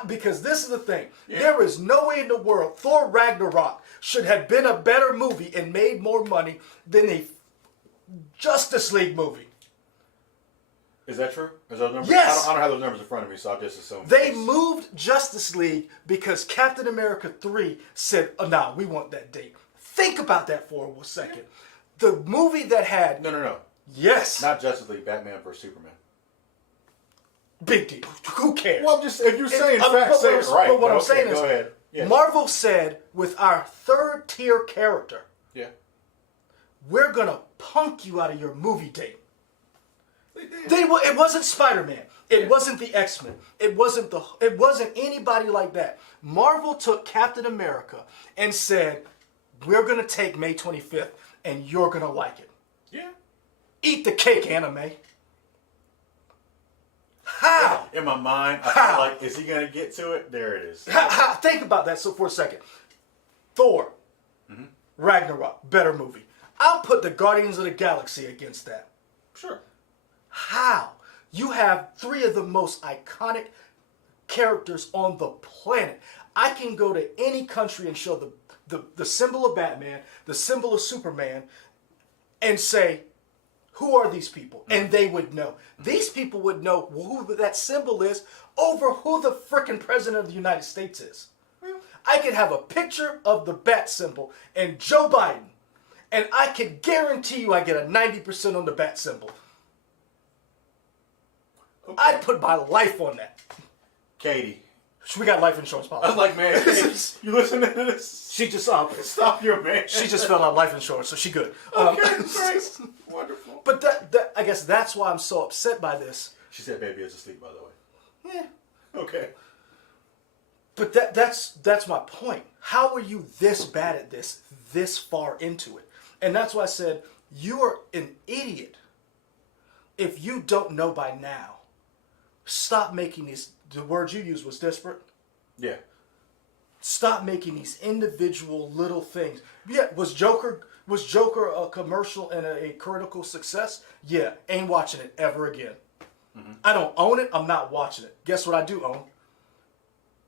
Because this is the thing. Yeah. There is no way in the world Thor Ragnarok should have been a better movie and made more money than a Justice League movie. Is that true? Is those numbers? Yes. I don't have those numbers in front of me, so I'll just assume. They yes. moved Justice League because Captain America 3 said, oh, nah, we want that date. Think about that for a second. The movie that had... No. Yes. Not Justice League, Batman vs. Superman. Big deal. Who cares? Well, just if you're saying But facts, say what it right. But what I'm Okay, saying go is, ahead. Yes. Marvel said, with our third tier character, Yeah. we're going to punk you out of your movie date. It wasn't Spider-Man. It wasn't the X-Men. It wasn't anybody like that. Marvel took Captain America and said, "We're gonna take May 25th, and you're gonna like it." Yeah. Eat the cake, anime. How? In my mind, I feel like, is he gonna get to it? There it is. Think about that for a second. Thor, Ragnarok, better movie. I'll put the Guardians of the Galaxy against that. Sure. How? You have three of the most iconic characters on the planet. I can go to any country and show the symbol of Batman, the symbol of Superman, and say, who are these people? And they would know. These people would know who that symbol is over who the frickin' president of the United States is. I could have a picture of the bat symbol and Joe Biden, and I can guarantee you I get a 90% on the bat symbol. Okay. I'd put my life on that. Katie. We got life insurance policy. I was like, man, you listening to this? She just Stop your man. She just filled out life insurance, so she good. Okay, great. Wonderful. But that I guess that's why I'm so upset by this. She said baby is asleep, by the way. Yeah. Okay. But that's my point. How are you this bad at this far into it? And that's why I said you are an idiot if you don't know by now. Stop making these. The word you used was disparate. Yeah. Stop making these individual little things. Yeah, was Joker a commercial and a critical success? Yeah, ain't watching it ever again. I don't own it. I'm not watching it. Guess what I do own?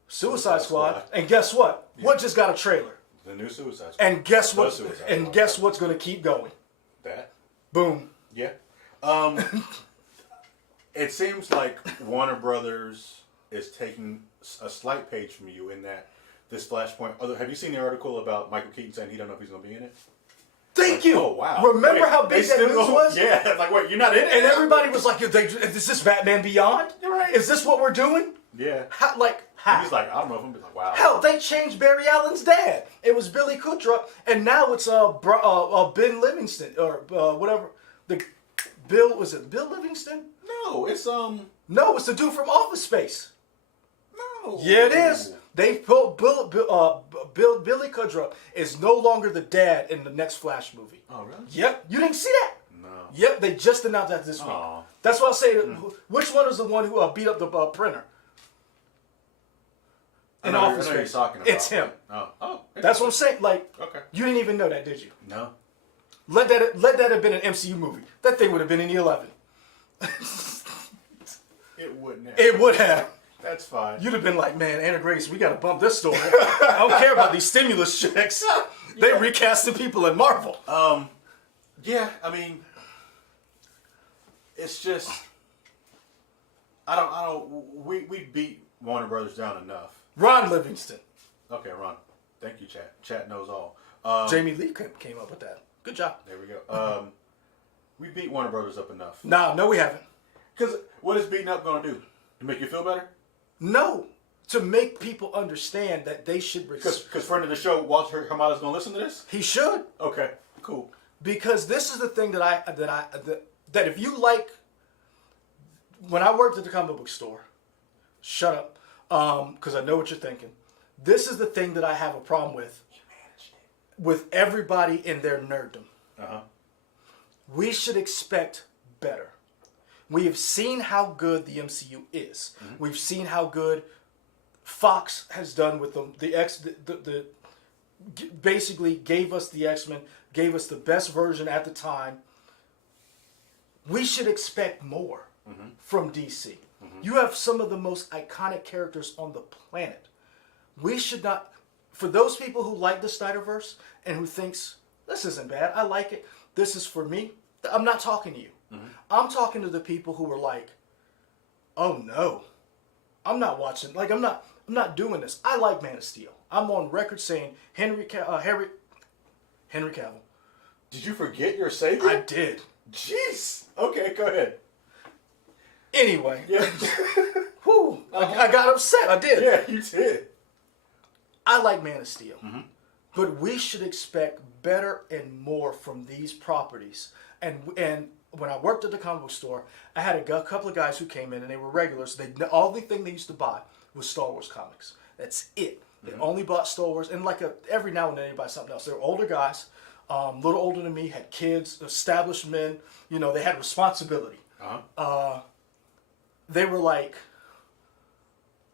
Suicide Squad. And guess what? Yeah. What just got a trailer? The new Suicide Squad. And guess what? And guess what's going to keep going? That. Boom. Yeah. It seems like Warner Brothers is taking a slight page from you in that this Flashpoint. Have you seen the article about Michael Keaton saying he don't know if he's going to be in it? Thank you. Oh, wow. Remember how big that news was? Yeah. Like, wait, you're not in it? And everybody was like, is this Batman Beyond? You're right. Is this what we're doing? Yeah. How? And he's like, I don't know if I'm like, wow. Hell, they changed Barry Allen's dad. It was Billy Kudrup, and now it's Ben Livingston or whatever. Was it Bill Livingston? No, it's No, it's the dude from Office Space. No. Yeah, it is. They put Billy Kudrup is no longer the dad in the next Flash movie. Oh, really? Yep. You didn't see that? No. Yep. They just announced that this week. Aww. That's why I say, which one is the one who beat up the printer? In Office Space. You're talking about. It's him. Oh. That's what I'm saying. Like, okay. You didn't even know that, did you? No. Let that have been an MCU movie. That thing would have been in the 11. It wouldn't have. It would have. That's fine. You'd have been like, man, Anna Grace, we got to bump this story. I don't care about these stimulus checks. They recast the people in Marvel. Yeah, I mean, it's just, we beat Warner Brothers down enough. Ron Livingston. Okay, Ron. Thank you, chat. Chat knows all. Jamie Lee came up with that. Good job. There we go. We beat Warner Brothers up enough. No, we haven't. Because what is beating up going to do? To make you feel better? No. To make people understand that they should Because friend of the show, Walter Hamada's going to listen to this? He should. Okay, cool. Because this is the thing that if you like, when I worked at the comic book store, shut up, because I know what you're thinking. This is the thing that I have a problem with. You managed it. With everybody in their nerddom. Uh-huh. We should expect better. We have seen how good the MCU is. Mm-hmm. We've seen how good Fox has done with them. Basically gave us the X-Men, gave us the best version at the time. We should expect more from DC. Mm-hmm. You have some of the most iconic characters on the planet. We should not, for those people who like the Snyderverse and who thinks, this isn't bad, I like it, this is for me, I'm not talking to you. Mm-hmm. I'm talking to the people who were like, oh no, I'm not watching, I'm not doing this. I like Man of Steel. I'm on record saying Henry Cavill. Did you forget your savior? I did. Jeez. Okay, go ahead. Anyway. Yeah. Whew, I got upset. I did. Yeah, you did. I like Man of Steel. Mm-hmm. But we should expect better and more from these properties. And when I worked at the comic book store, I had a couple of guys who came in and they were regulars. The only thing they used to buy was Star Wars comics. That's it. They only bought Star Wars, and like every now and then they buy something else. They were older guys, a little older than me, had kids, established men. You know, they had responsibility. They were like,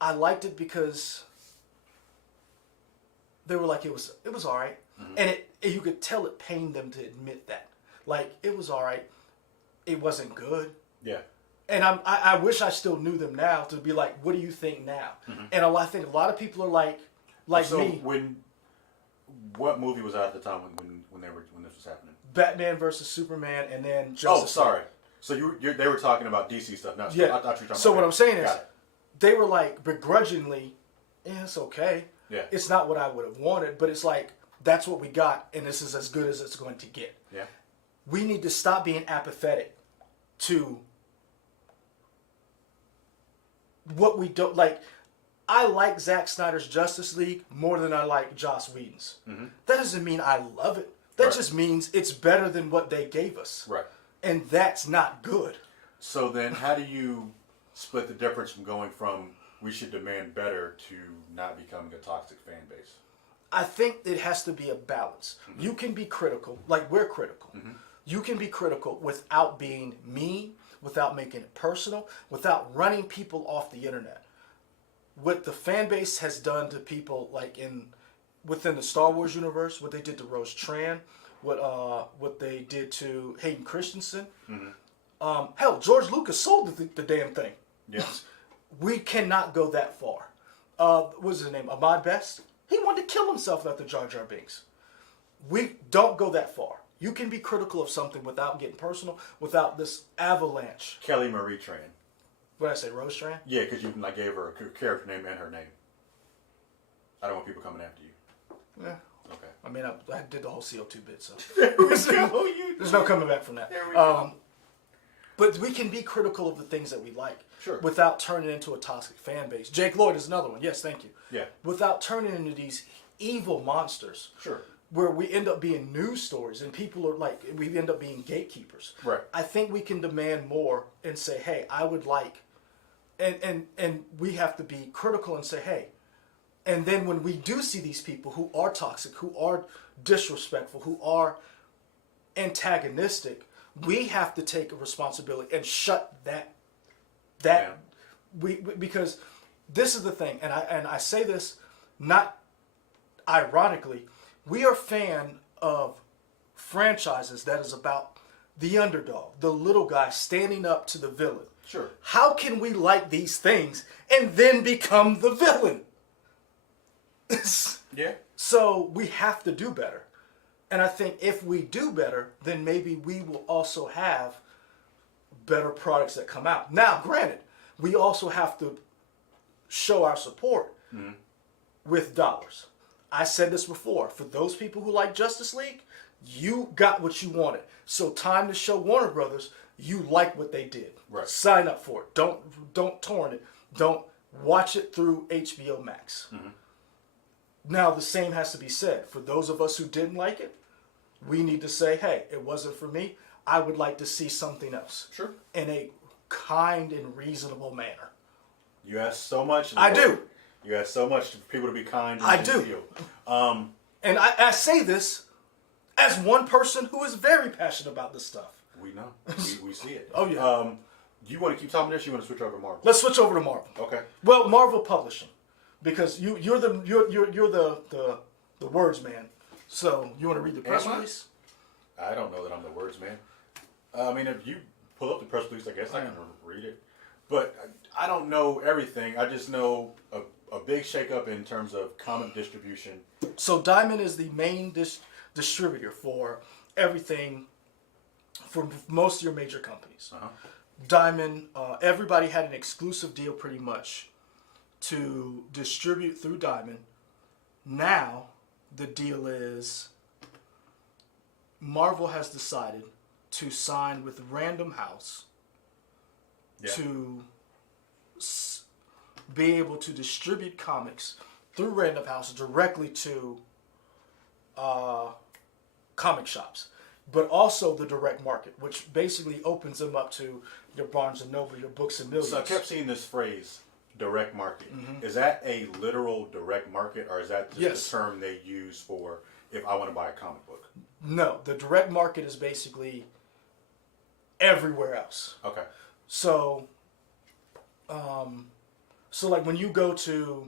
I liked it because they were like, it was all right, and you could tell it pained them to admit that. Like, it was all right. It wasn't good. Yeah. And I wish I still knew them now to be like, what do you think now? And I think a lot of people are like so me. What movie was out at the time when this was happening? Batman versus Superman, and then Justice sorry. So they were talking about DC stuff, not yeah. I thought you were talking so about what I'm saying is, Got it. they were like begrudgingly, it's okay. Yeah. It's not what I would have wanted, but it's like, that's what we got, and this is as good as it's going to get. Yeah. We need to stop being apathetic to what we don't like. I like Zack Snyder's Justice League more than I like Joss Whedon's. That doesn't mean I love it. That just means it's better than what they gave us. Right. And that's not good. So then how do you split the difference from going from we should demand better to not becoming a toxic fan base? I think it has to be a balance. You can be critical, like we're critical. You can be critical without being mean, without making it personal, without running people off the internet. What the fan base has done to people, like within the Star Wars universe, what they did to Rose Tran, what they did to Hayden Christensen. Hell, George Lucas sold the damn thing. Yes. We cannot go that far. What was his name? Ahmad Best? He wanted to kill himself after Jar Jar Binks. We don't go that far. You can be critical of something without getting personal, without this avalanche. Kelly Marie Tran. What did I say, Rose Tran? Yeah, because you gave her a character name and her name. I don't want people coming after you. Yeah. Okay. I mean, I did the whole CO2 bit, so There's no coming back from that. There we go. But we can be critical of the things that we like, Sure. without turning into a toxic fan base. Jake Lloyd is another one. Yes, thank you. Yeah. Without turning into these evil monsters. Sure. Where we end up being news stories and people are like, we end up being gatekeepers. Right. I think we can demand more and say, hey, I would like, and we have to be critical and say, hey, and then when we do see these people who are toxic, who are disrespectful, who are antagonistic, we have to take a responsibility and shut that because this is the thing, and I say this not ironically. We are a fan of franchises that is about the underdog, the little guy standing up to the villain. Sure. How can we like these things and then become the villain? Yeah. So we have to do better. And I think if we do better, then maybe we will also have better products that come out. Now, granted, we also have to show our support with dollars. I said this before. For those people who like Justice League, you got what you wanted. So time to show Warner Brothers you like what they did. Right. Sign up for it. Don't torrent it. Don't watch it through HBO Max. Now the same has to be said. For those of us who didn't like it, we need to say, hey, it wasn't for me. I would like to see something else. Sure. In a kind and reasonable manner. You ask so much. I do. You ask so much for people to be kind. And I do. Feel. And I say this as one person who is very passionate about this stuff. We know. We see it. Oh, yeah. Do you want to keep talking this? Or you want to switch over to Marvel? Let's switch over to Marvel. Okay. Well, Marvel Publishing, because you're the words man. So you want to read the press Am I? release? I don't know that I'm the words man. I mean, if you pull up the press release, I guess I can read it. But I don't know everything. I just know a big shakeup in terms of comic distribution. So Diamond is the main distributor for everything, for most of your major companies. Diamond, everybody had an exclusive deal pretty much to distribute through Diamond. Now the deal is Marvel has decided to sign with Random House to be able to distribute comics through Random House directly to comic shops. but also the direct market, which basically opens them up to your Barnes and Noble, your Books and Millions. So I kept seeing this phrase, direct market. Is that a literal direct market, or is that just the term they use for if I want to buy a comic book? No, the direct market is basically everywhere else. Okay. So, like when you go to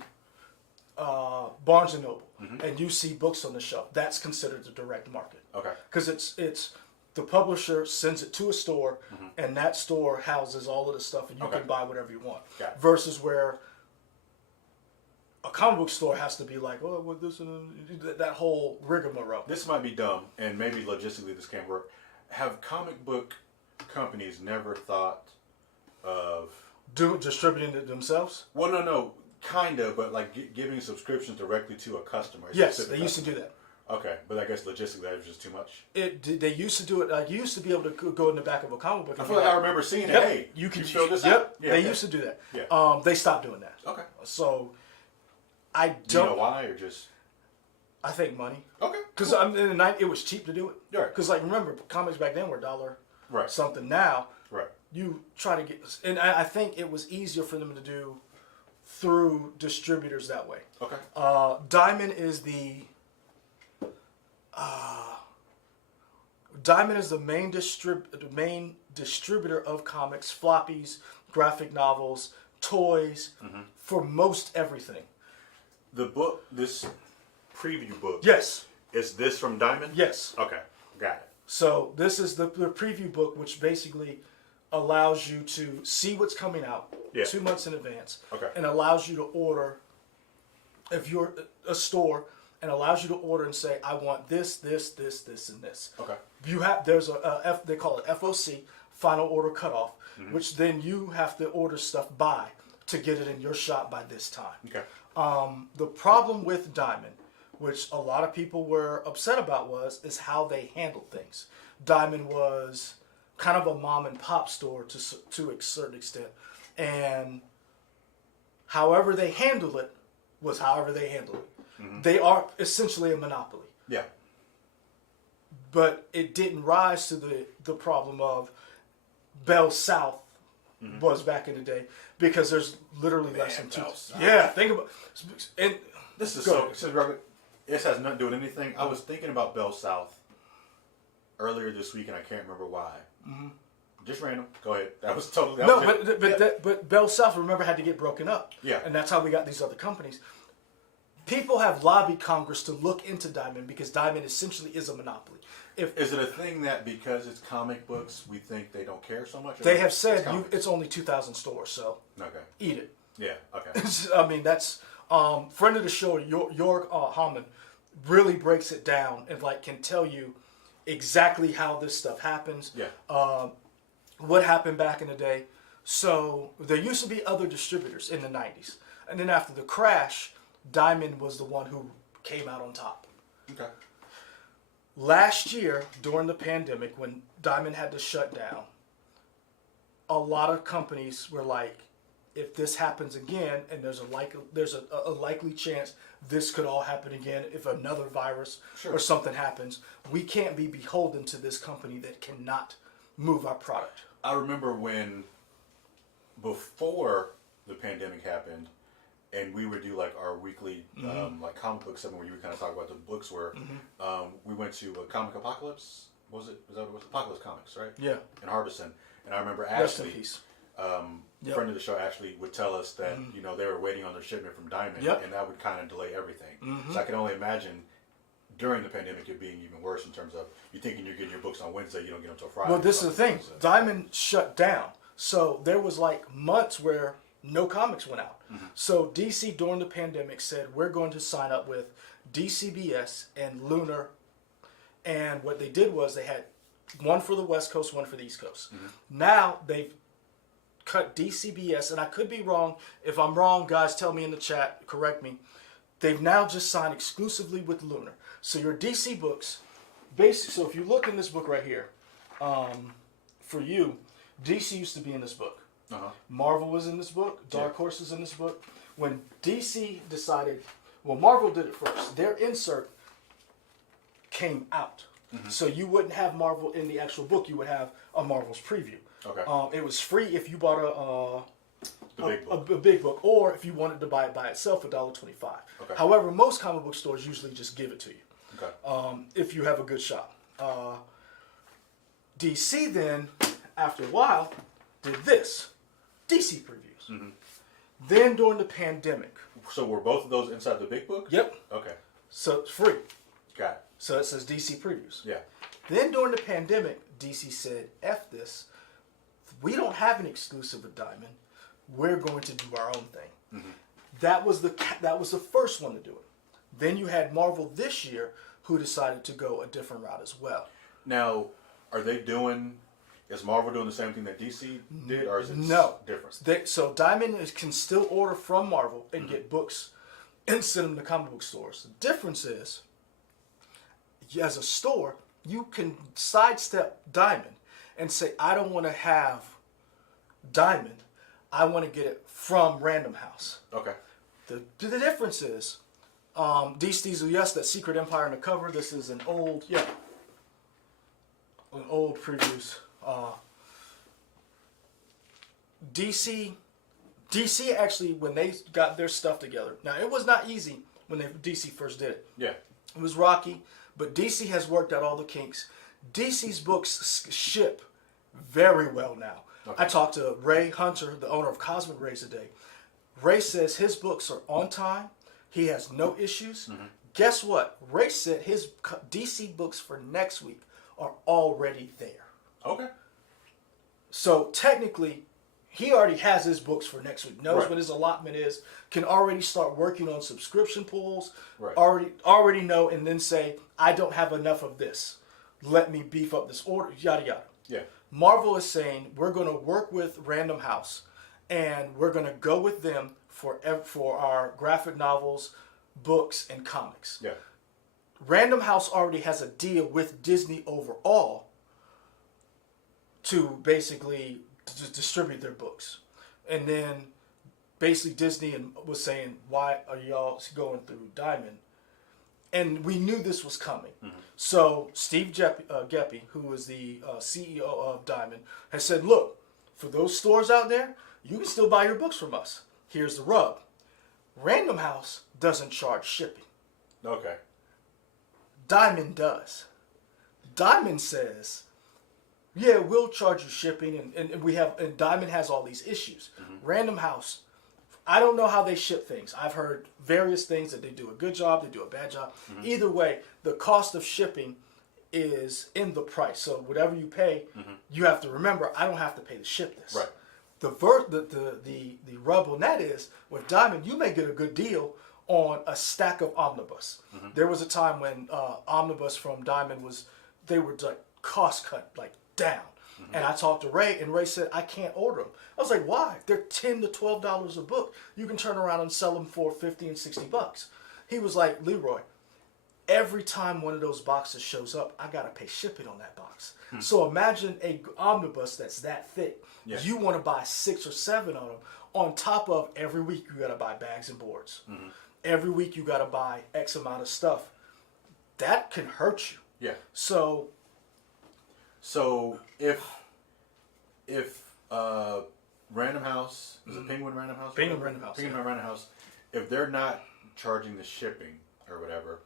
Barnes and Noble and you see books on the shelf, that's considered the direct market. Okay. Because it's the publisher sends it to a store, and that store houses all of the stuff, and you can buy whatever you want. Got it. Versus where a comic book store has to be like, oh, well, this and that whole rigmarole. This might be dumb, and maybe logistically this can't work. Have comic book companies never thought of Distributing it themselves? Well, no, kind of, but like giving subscriptions directly to a customer. Yes, they used to do that. Okay, but I guess logistically that was just too much. They used to do it. Like, you used to be able to go in the back of a comic book. I feel like I remember seeing it. Hey, you can fill this out. out. Yeah, they used to do that. Yeah. They stopped doing that. Okay. So, I don't. Do you know why, or just? I think money. Okay. Because cool. in the night it was cheap to do it. Right. Because like remember, comics back then were $1 something. Now, right. You try to get, and I think it was easier for them to do through distributors that way. Okay. Diamond is the main distributor of comics, floppies, graphic novels, toys, for most everything. The book, this preview book. Yes. Is this from Diamond? Yes. Okay, got it. So this is the preview book, which basically allows you to see what's coming out 2 months in advance. Okay. And allows you to order, if you're a store, and allows you to order and say, I want this, and this. Okay. There's they call it FOC, final order cutoff, which then you have to order stuff by to get it in your shop by this time. Okay. The problem with Diamond, which a lot of people were upset about, is how they handled things. Diamond was kind of a mom and pop store to a certain extent, and however they handled it was however they handled it. They are essentially a monopoly. Yeah. But it didn't rise to the problem of Bell South was back in the day, because there's literally less than two. Yeah, think about and this is so. This has nothing to do with anything. I was thinking about Bell South earlier this week, and I can't remember why. Just random. Go ahead. That was totally. But Bell South, remember, had to get broken up. Yeah. And that's how we got these other companies. People have lobbied Congress to look into Diamond because Diamond essentially is a monopoly. Is it a thing that because it's comic books, we think they don't care so much? They have said it's only 2,000 stores, so eat it. Yeah. Okay. I mean, that's friend of the show, York Hammond, really breaks it down and like can tell you exactly how this stuff happens. Yeah. What happened back in the day. So there used to be other distributors in the 90s, and then after the crash, Diamond was the one who came out on top. Okay. Last year, during the pandemic, when Diamond had to shut down, a lot of companies were like, if this happens again, and there's a likely chance this could all happen again if another virus or something happens, we can't be beholden to this company that cannot move our product. I remember when, before the pandemic happened, and we would do like our weekly like comic book segment where you would kind of talk about the books where we went to a Comic Apocalypse. Was that what it was? Apocalypse Comics, right? Yeah. In Harbison. And I remember Rest in Ashley, peace. friend of the show, Ashley, would tell us that they were waiting on their shipment from Diamond, and that would kind of delay everything. So I can only imagine during the pandemic it being even worse in terms of you thinking you're getting your books on Wednesday, you don't get them until Friday. Well, this is the thing. Diamond shut down, so there was like months where no comics went out. So DC during the pandemic said, we're going to sign up with DCBS and Lunar. And what they did was they had one for the West Coast, one for the East Coast. Now they've cut DCBS, and I could be wrong. If I'm wrong, guys, tell me in the chat, correct me. They've now just signed exclusively with Lunar. So your DC books, so if you look in this book right here, for you, DC used to be in this book. Marvel was in this book. Dark Horse is in this book. When DC decided, well, Marvel did it first. Their insert came out So you wouldn't have Marvel in the actual book. You would have a Marvel's preview. Okay. It was free if you bought The a big book, or if you wanted to buy it by itself, $1.25. Okay. However, most comic book stores usually just give it to you. Okay. If you have a good shop. DC then, after a while, did this. DC previews. Mm-hmm. Then during the pandemic. So were both of those inside the big book? Yep. Okay. So it's free. Got it. So it says DC previews. Yeah. Then during the pandemic, DC said, F this. We don't have an exclusive with Diamond. We're going to do our own thing. Mm-hmm. That was the first one to do it. Then you had Marvel this year, who decided to go a different route as well. Now, is Marvel doing the same thing that DC did, or is it different? So Diamond can still order from Marvel and get books and send them to comic book stores. The difference is, as a store, you can sidestep Diamond and say, I don't want to have Diamond. I want to get it from Random House. Okay. The difference is, DC Diesel, yes, that Secret Empire on the cover. This is an old previews. DC actually, when they got their stuff together. Now, it was not easy when DC first did it. Yeah. It was rocky, but DC has worked out all the kinks. DC's books ship very well now. Okay. I talked to Ray Hunter, the owner of Cosmic Rays, today. Ray says his books are on time. He has no issues. Mm-hmm. Guess what? Ray said his DC books for next week are already there. Okay. So technically, he already has his books for next week. Knows Right. what his allotment is. Can already start working on subscription pools. Right. Already know, and then say, I don't have enough of this. Let me beef up this order. Yada yada. Yeah. Marvel is saying we're going to work with Random House, and we're going to go with them for our graphic novels, books, and comics. Yeah. Random House already has a deal with Disney overall to basically distribute their books. And then basically Disney was saying, why are y'all going through Diamond? And we knew this was coming. Mm-hmm. So Steve Geppi, who is the CEO of Diamond, has said, look, for those stores out there, you can still buy your books from us. Here's the rub. Random House doesn't charge shipping. Okay. Diamond does. Diamond says, yeah, we'll charge you shipping, and Diamond has all these issues. Mm-hmm. Random House, I don't know how they ship things. I've heard various things that they do a good job, they do a bad job. Mm-hmm. Either way, the cost of shipping is in the price. So whatever you pay, mm-hmm. you have to remember, I don't have to pay to ship this. Right. The rub on that is, with Diamond, you may get a good deal on a stack of omnibus. Mm-hmm. There was a time when omnibus from Diamond they were like cost cut like down. Mm-hmm. And I talked to Ray, and Ray said, I can't order them. I was like, why? They're $10 to $12 a book. You can turn around and sell them for $50 and $60. He was like, Leroy, every time one of those boxes shows up, I got to pay shipping on that box. Hmm. So imagine a omnibus that's that thick. Yeah. You want to buy 6 or 7 of them. On top of every week, you got to buy bags and boards. Mm-hmm. Every week, you got to buy X amount of stuff. That can hurt you. Yeah. So if Random House, is it Penguin Random House? Penguin Random House. Penguin Random House. If they're not charging the shipping or whatever,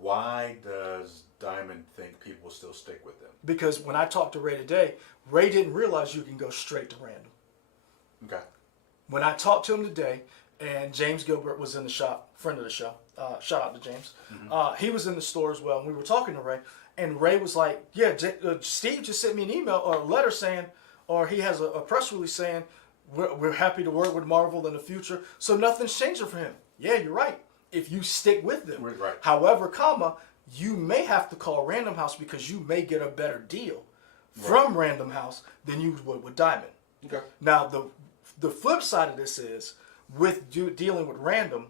why does Diamond think people still stick with them? Because when I talked to Ray today, Ray didn't realize you can go straight to Random. Okay. When I talked to him today, and James Gilbert was in the shop, friend of the show. Shout out to James. Mm-hmm. He was in the store as well, and we were talking to Ray. And Ray was like, yeah, Steve just sent me an email or a letter saying, or he has a press release saying, we're happy to work with Marvel in the future. So nothing's changing for him. Yeah, you're right. If you stick with them. Right. However, you may have to call Random House because you may get a better deal from Random House than you would with Diamond. Okay. Now, the flip side of this is, with dealing with Random,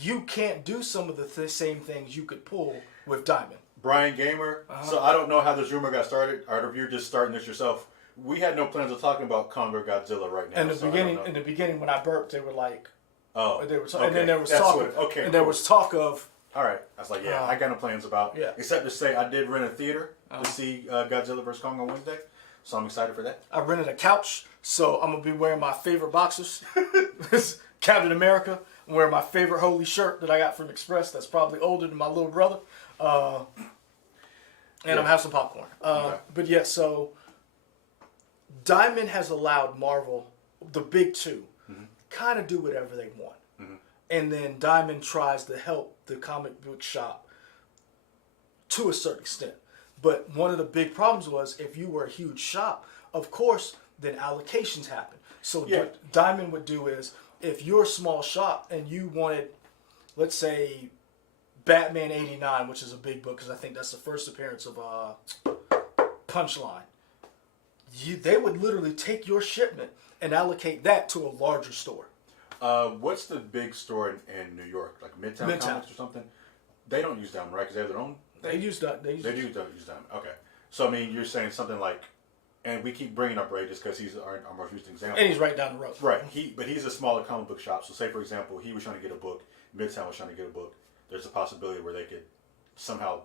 you can't do some of the same things you could pull with Diamond. Brian Gamer. So I don't know how this rumor got started, or if you're just starting this yourself. We had no plans of talking about Kong or Godzilla right now. In the beginning, when I burped, they were like, oh, they were okay. and then there was That's talk, what, okay, and there was talk of All right. I was like, yeah, I got no plans about. Yeah. Except to say, I did rent a theater to see Godzilla vs Kong on Wednesday, so I'm excited for that. I rented a couch, so I'm gonna be wearing my favorite boxers. Captain America. I'm wearing my favorite holy shirt that I got from Express. That's probably older than my little brother. And I'm gonna have some popcorn. Okay. But yeah, so Diamond has allowed Marvel, the big two, kind of do whatever they want. And then Diamond tries to help the comic book shop to a certain extent. But one of the big problems was if you were a huge shop, of course, then allocations happen. So what Diamond would do is if you're a small shop and you wanted, let's say, Batman 89, which is a big book because I think that's the first appearance of Punchline, they would literally take your shipment and allocate that to a larger store. What's the big store in New York, like Midtown Comics or something? They don't use Diamond, right? Because they have their own. They use that. They do use Diamond. Okay, so I mean, you're saying something like, and we keep bringing up Ray just because he's our most recent example. And he's right down the road. Right. But he's a smaller comic book shop. So say for example, he was trying to get a book. Midtown was trying to get a book. There's a possibility where they could somehow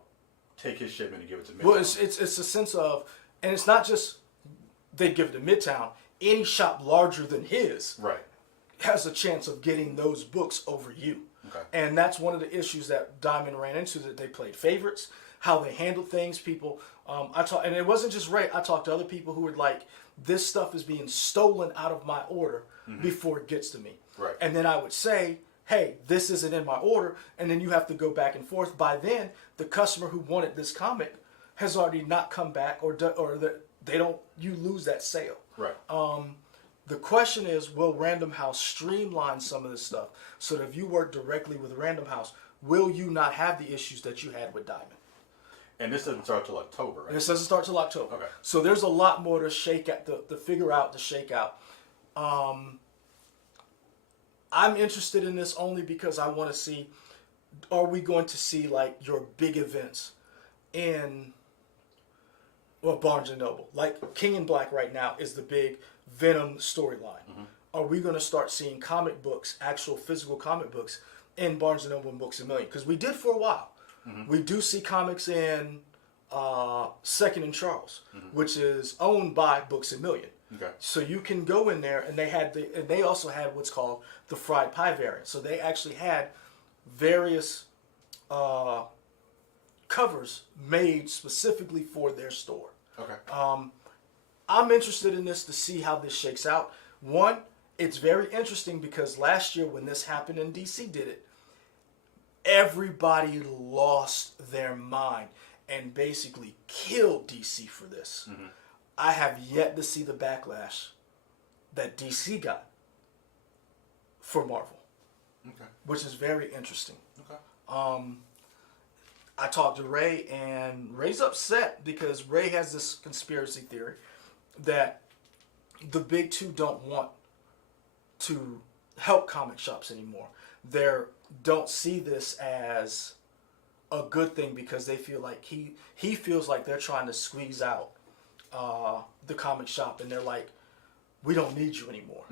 take his shipment and give it to Midtown. Well, it's a sense of, and it's not just they give it to Midtown. Any shop larger than his, right, has a chance of getting those books over you. Okay. And that's one of the issues that Diamond ran into, that they played favorites, how they handled things. People, and it wasn't just Ray. I talked to other people who were like, this stuff is being stolen out of my order before it gets to me. Right. And then I would say, hey, this isn't in my order. And then you have to go back and forth. By then, the customer who wanted this comic has already not come back, you lose that sale. Right. The question is, will Random House streamline some of this stuff so that if you work directly with Random House, will you not have the issues that you had with Diamond? And this doesn't start till October, right? And this doesn't start till October. Okay. So there's a lot more to shake out, to figure out, to shake out. I'm interested in this only because I want to see, are we going to see like your big events in Barnes & Noble? Like King in Black right now is the big Venom storyline. Are we going to start seeing comic books, actual physical comic books, in Barnes & Noble and Books A Million? Because we did for a while. We do see comics in Second and Charles, which is owned by Books A Million. Okay. So you can go in there, and they also had what's called the fried pie variant. So they actually had various covers made specifically for their store. Okay. I'm interested in this to see how this shakes out. One, it's very interesting because last year when this happened and DC did it, everybody lost their mind and basically killed DC for this. I have yet to see the backlash that DC got for Marvel, which is very interesting. Okay. I talked to Ray, and Ray's upset because Ray has this conspiracy theory that the big two don't want to help comic shops anymore. They don't see this as a good thing because they feel like he feels like they're trying to squeeze out the comic shop, and they're like, we don't need you anymore.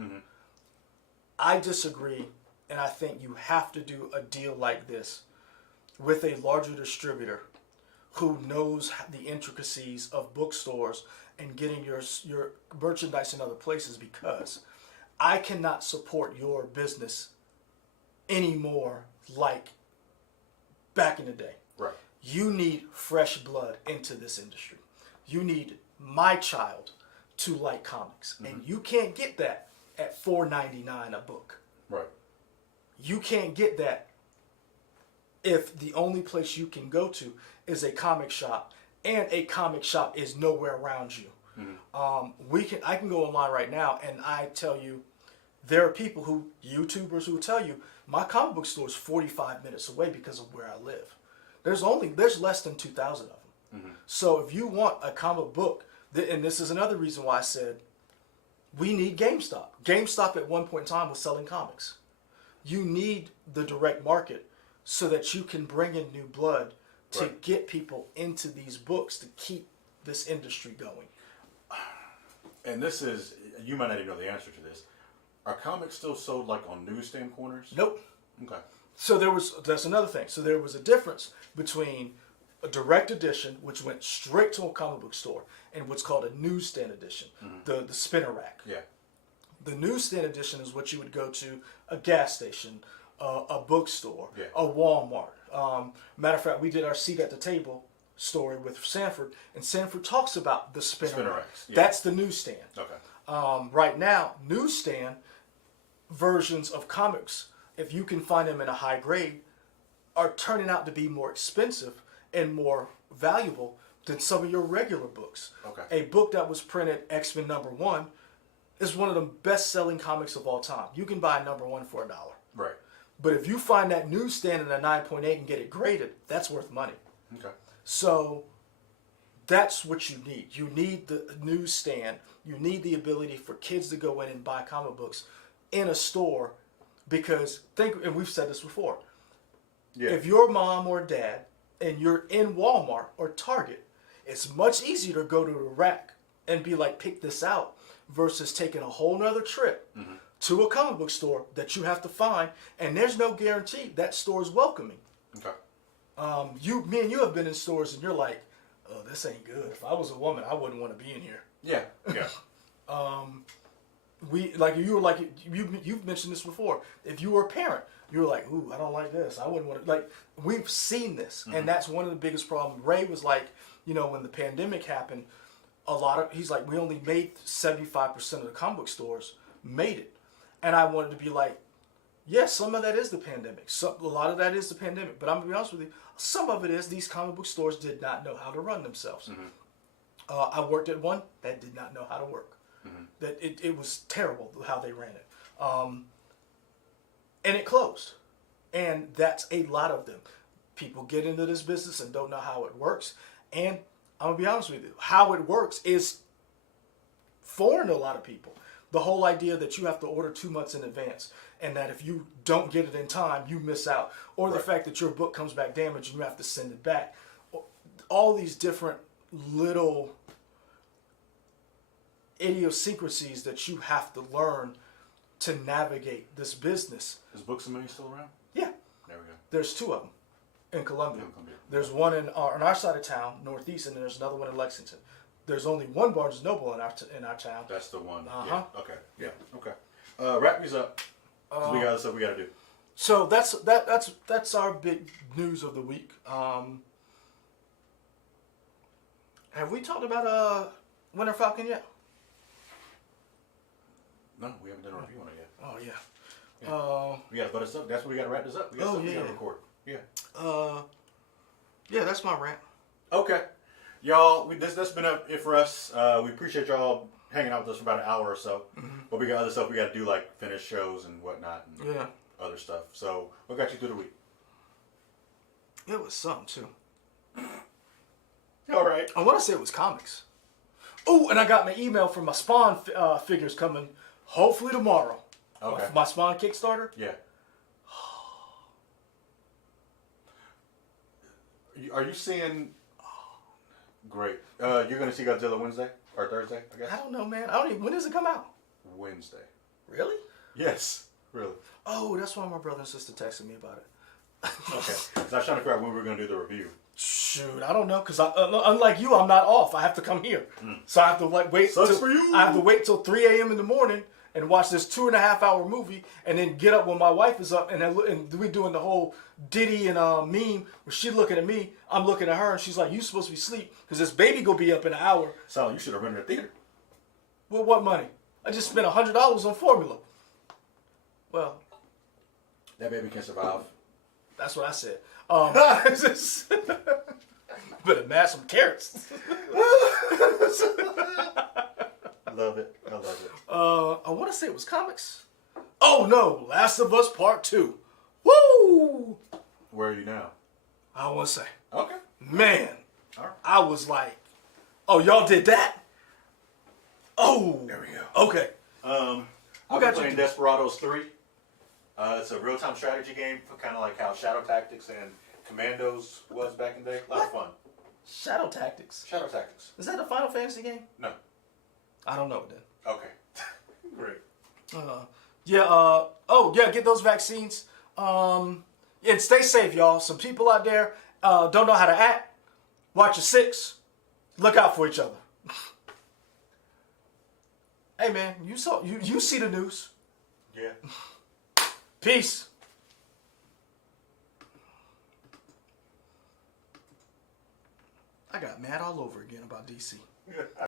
I disagree, and I think you have to do a deal like this with a larger distributor who knows the intricacies of bookstores and getting your merchandise in other places, because I cannot support your business anymore like back in the day. Right. You need fresh blood into this industry. You need my child to like comics, and you can't get that at $4.99 a book. Right. You can't get that if the only place you can go to is a comic shop, and a comic shop is nowhere around you. I can go online right now, and I tell you, there are people YouTubers who will tell you, my comic book store is 45 minutes away because of where I live. There's less than 2,000 of them. So if you want a comic book, and this is another reason why I said, we need GameStop. GameStop at one point in time was selling comics. You need the direct market so that you can bring in new blood to get people into these books to keep this industry going. And this is, you might not even know the answer to this. Are comics still sold like on newsstand corners? Nope. Okay. So that's another thing. So there was a difference between a direct edition, which went straight to a comic book store, and what's called a newsstand edition, the spinner rack. Yeah. The newsstand edition is what you would go to a gas station, a bookstore, Yeah. a Walmart. Matter of fact, we did our seat at the table story with Sanford, and Sanford talks about the spinner rack. racks. Yeah. That's the newsstand. Okay. Right now, newsstand versions of comics, if you can find them in a high grade, are turning out to be more expensive and more valuable than some of your regular books. Okay. A book that was printed X-Men #1 is one of the best-selling comics of all time. You can buy #1 for $1. Right. But if you find that newsstand in a 9.8 and get it graded, that's worth money. Okay. So that's what you need. You need the newsstand. You need the ability for kids to go in and buy comic books in a store, because and we've said this before, Yeah. if your mom or dad and you're in Walmart or Target, it's much easier to go to the rack and be like, pick this out, versus taking a whole nother trip to a comic book store that you have to find, and there's no guarantee that store is welcoming. Okay. Me and you have been in stores and you're like, oh, this ain't good. If I was a woman, I wouldn't want to be in here. Yeah. Yeah. You've mentioned this before. If you were a parent, you were like, ooh, I don't like this. I wouldn't want to. Like, we've seen this, and that's one of the biggest problems. Ray was like, when the pandemic happened, he's like, we only made 75% of the comic book stores made it, and I wanted to be like, yes, some of that is the pandemic. A lot of that is the pandemic, but I'm gonna be honest with you, some of it is these comic book stores did not know how to run themselves. I worked at one that did not know how to work. That it was terrible how they ran it. And it closed. And that's a lot of them. People get into this business and don't know how it works. And I'm going to be honest with you, how it works is foreign to a lot of people. The whole idea that you have to order 2 months in advance, and that if you don't get it in time, you miss out. Or the fact that your book comes back damaged and you have to send it back. All these different little idiosyncrasies that you have to learn to navigate this business. Is Books a Million still around? Yeah. There we go. There's 2 of them in Columbia. In Columbia. There's one on our side of town, Northeast, and there's another one in Lexington. There's only one Barnes & Noble in our town. That's the one. Uh-huh. Yeah. Okay. Yeah. Okay. Wrap these up. 'Cause we got other stuff we got to do. So that's our big news of the week. Have we talked about Winter Falcon yet? No, we haven't done a review on it yet. Oh yeah. We got to butt us up. That's what we got to wrap this up. We got stuff we got to record. Yeah. Yeah, that's my rant. Okay. Y'all, that's been it for us. We appreciate y'all hanging out with us for about an hour or so. But we got other stuff we got to do, like finish shows and whatnot. And other stuff. So, what got you through the week? It was something too. All right. I want to say it was comics. Oh, and I got my email from my Spawn figures coming hopefully tomorrow. Okay. My Spawn Kickstarter. Yeah. Are you seeing? Great. You're gonna see Godzilla Wednesday or Thursday, I guess. I don't know, man. I don't even. When does it come out? Wednesday. Really? Yes. Really. Oh, that's why my brother and sister texted me about it. Okay. So I was trying to figure out when we were gonna do the review. Shoot, I don't know, because unlike you, I'm not off. I have to come here, so I have to wait. Sucks for you. I have to wait till 3 a.m. in the morning and watch this 2.5-hour movie, and then get up when my wife is up, and we doing the whole Diddy and meme where she looking at me, I'm looking at her, and she's like, "You supposed to be asleep because this baby gonna be up in an hour." So you should have rented a theater. Well, what money? I just spent $100 on formula. Well, that baby can survive. That's what I said. Better mash some carrots. Love it. I love it. I want to say it was comics. Oh no, Last of Us Part 2. Woo! Where are you now? I don't want to say. Okay. Man, All right. I was like, oh, y'all did that? Oh. There we go. Okay. I'm playing Desperados 3. It's a real-time strategy game, kind of like how Shadow Tactics and Commandos was back in the day. A lot of fun. Shadow Tactics. Shadow Tactics. Is that a Final Fantasy game? No. I don't know it then. Okay. Great. Yeah. Oh yeah, get those vaccines. And stay safe, y'all. Some people out there don't know how to act. Watch your six. Look out for each other. Hey man, you see the news. Yeah. Peace. I got mad all over again about DC.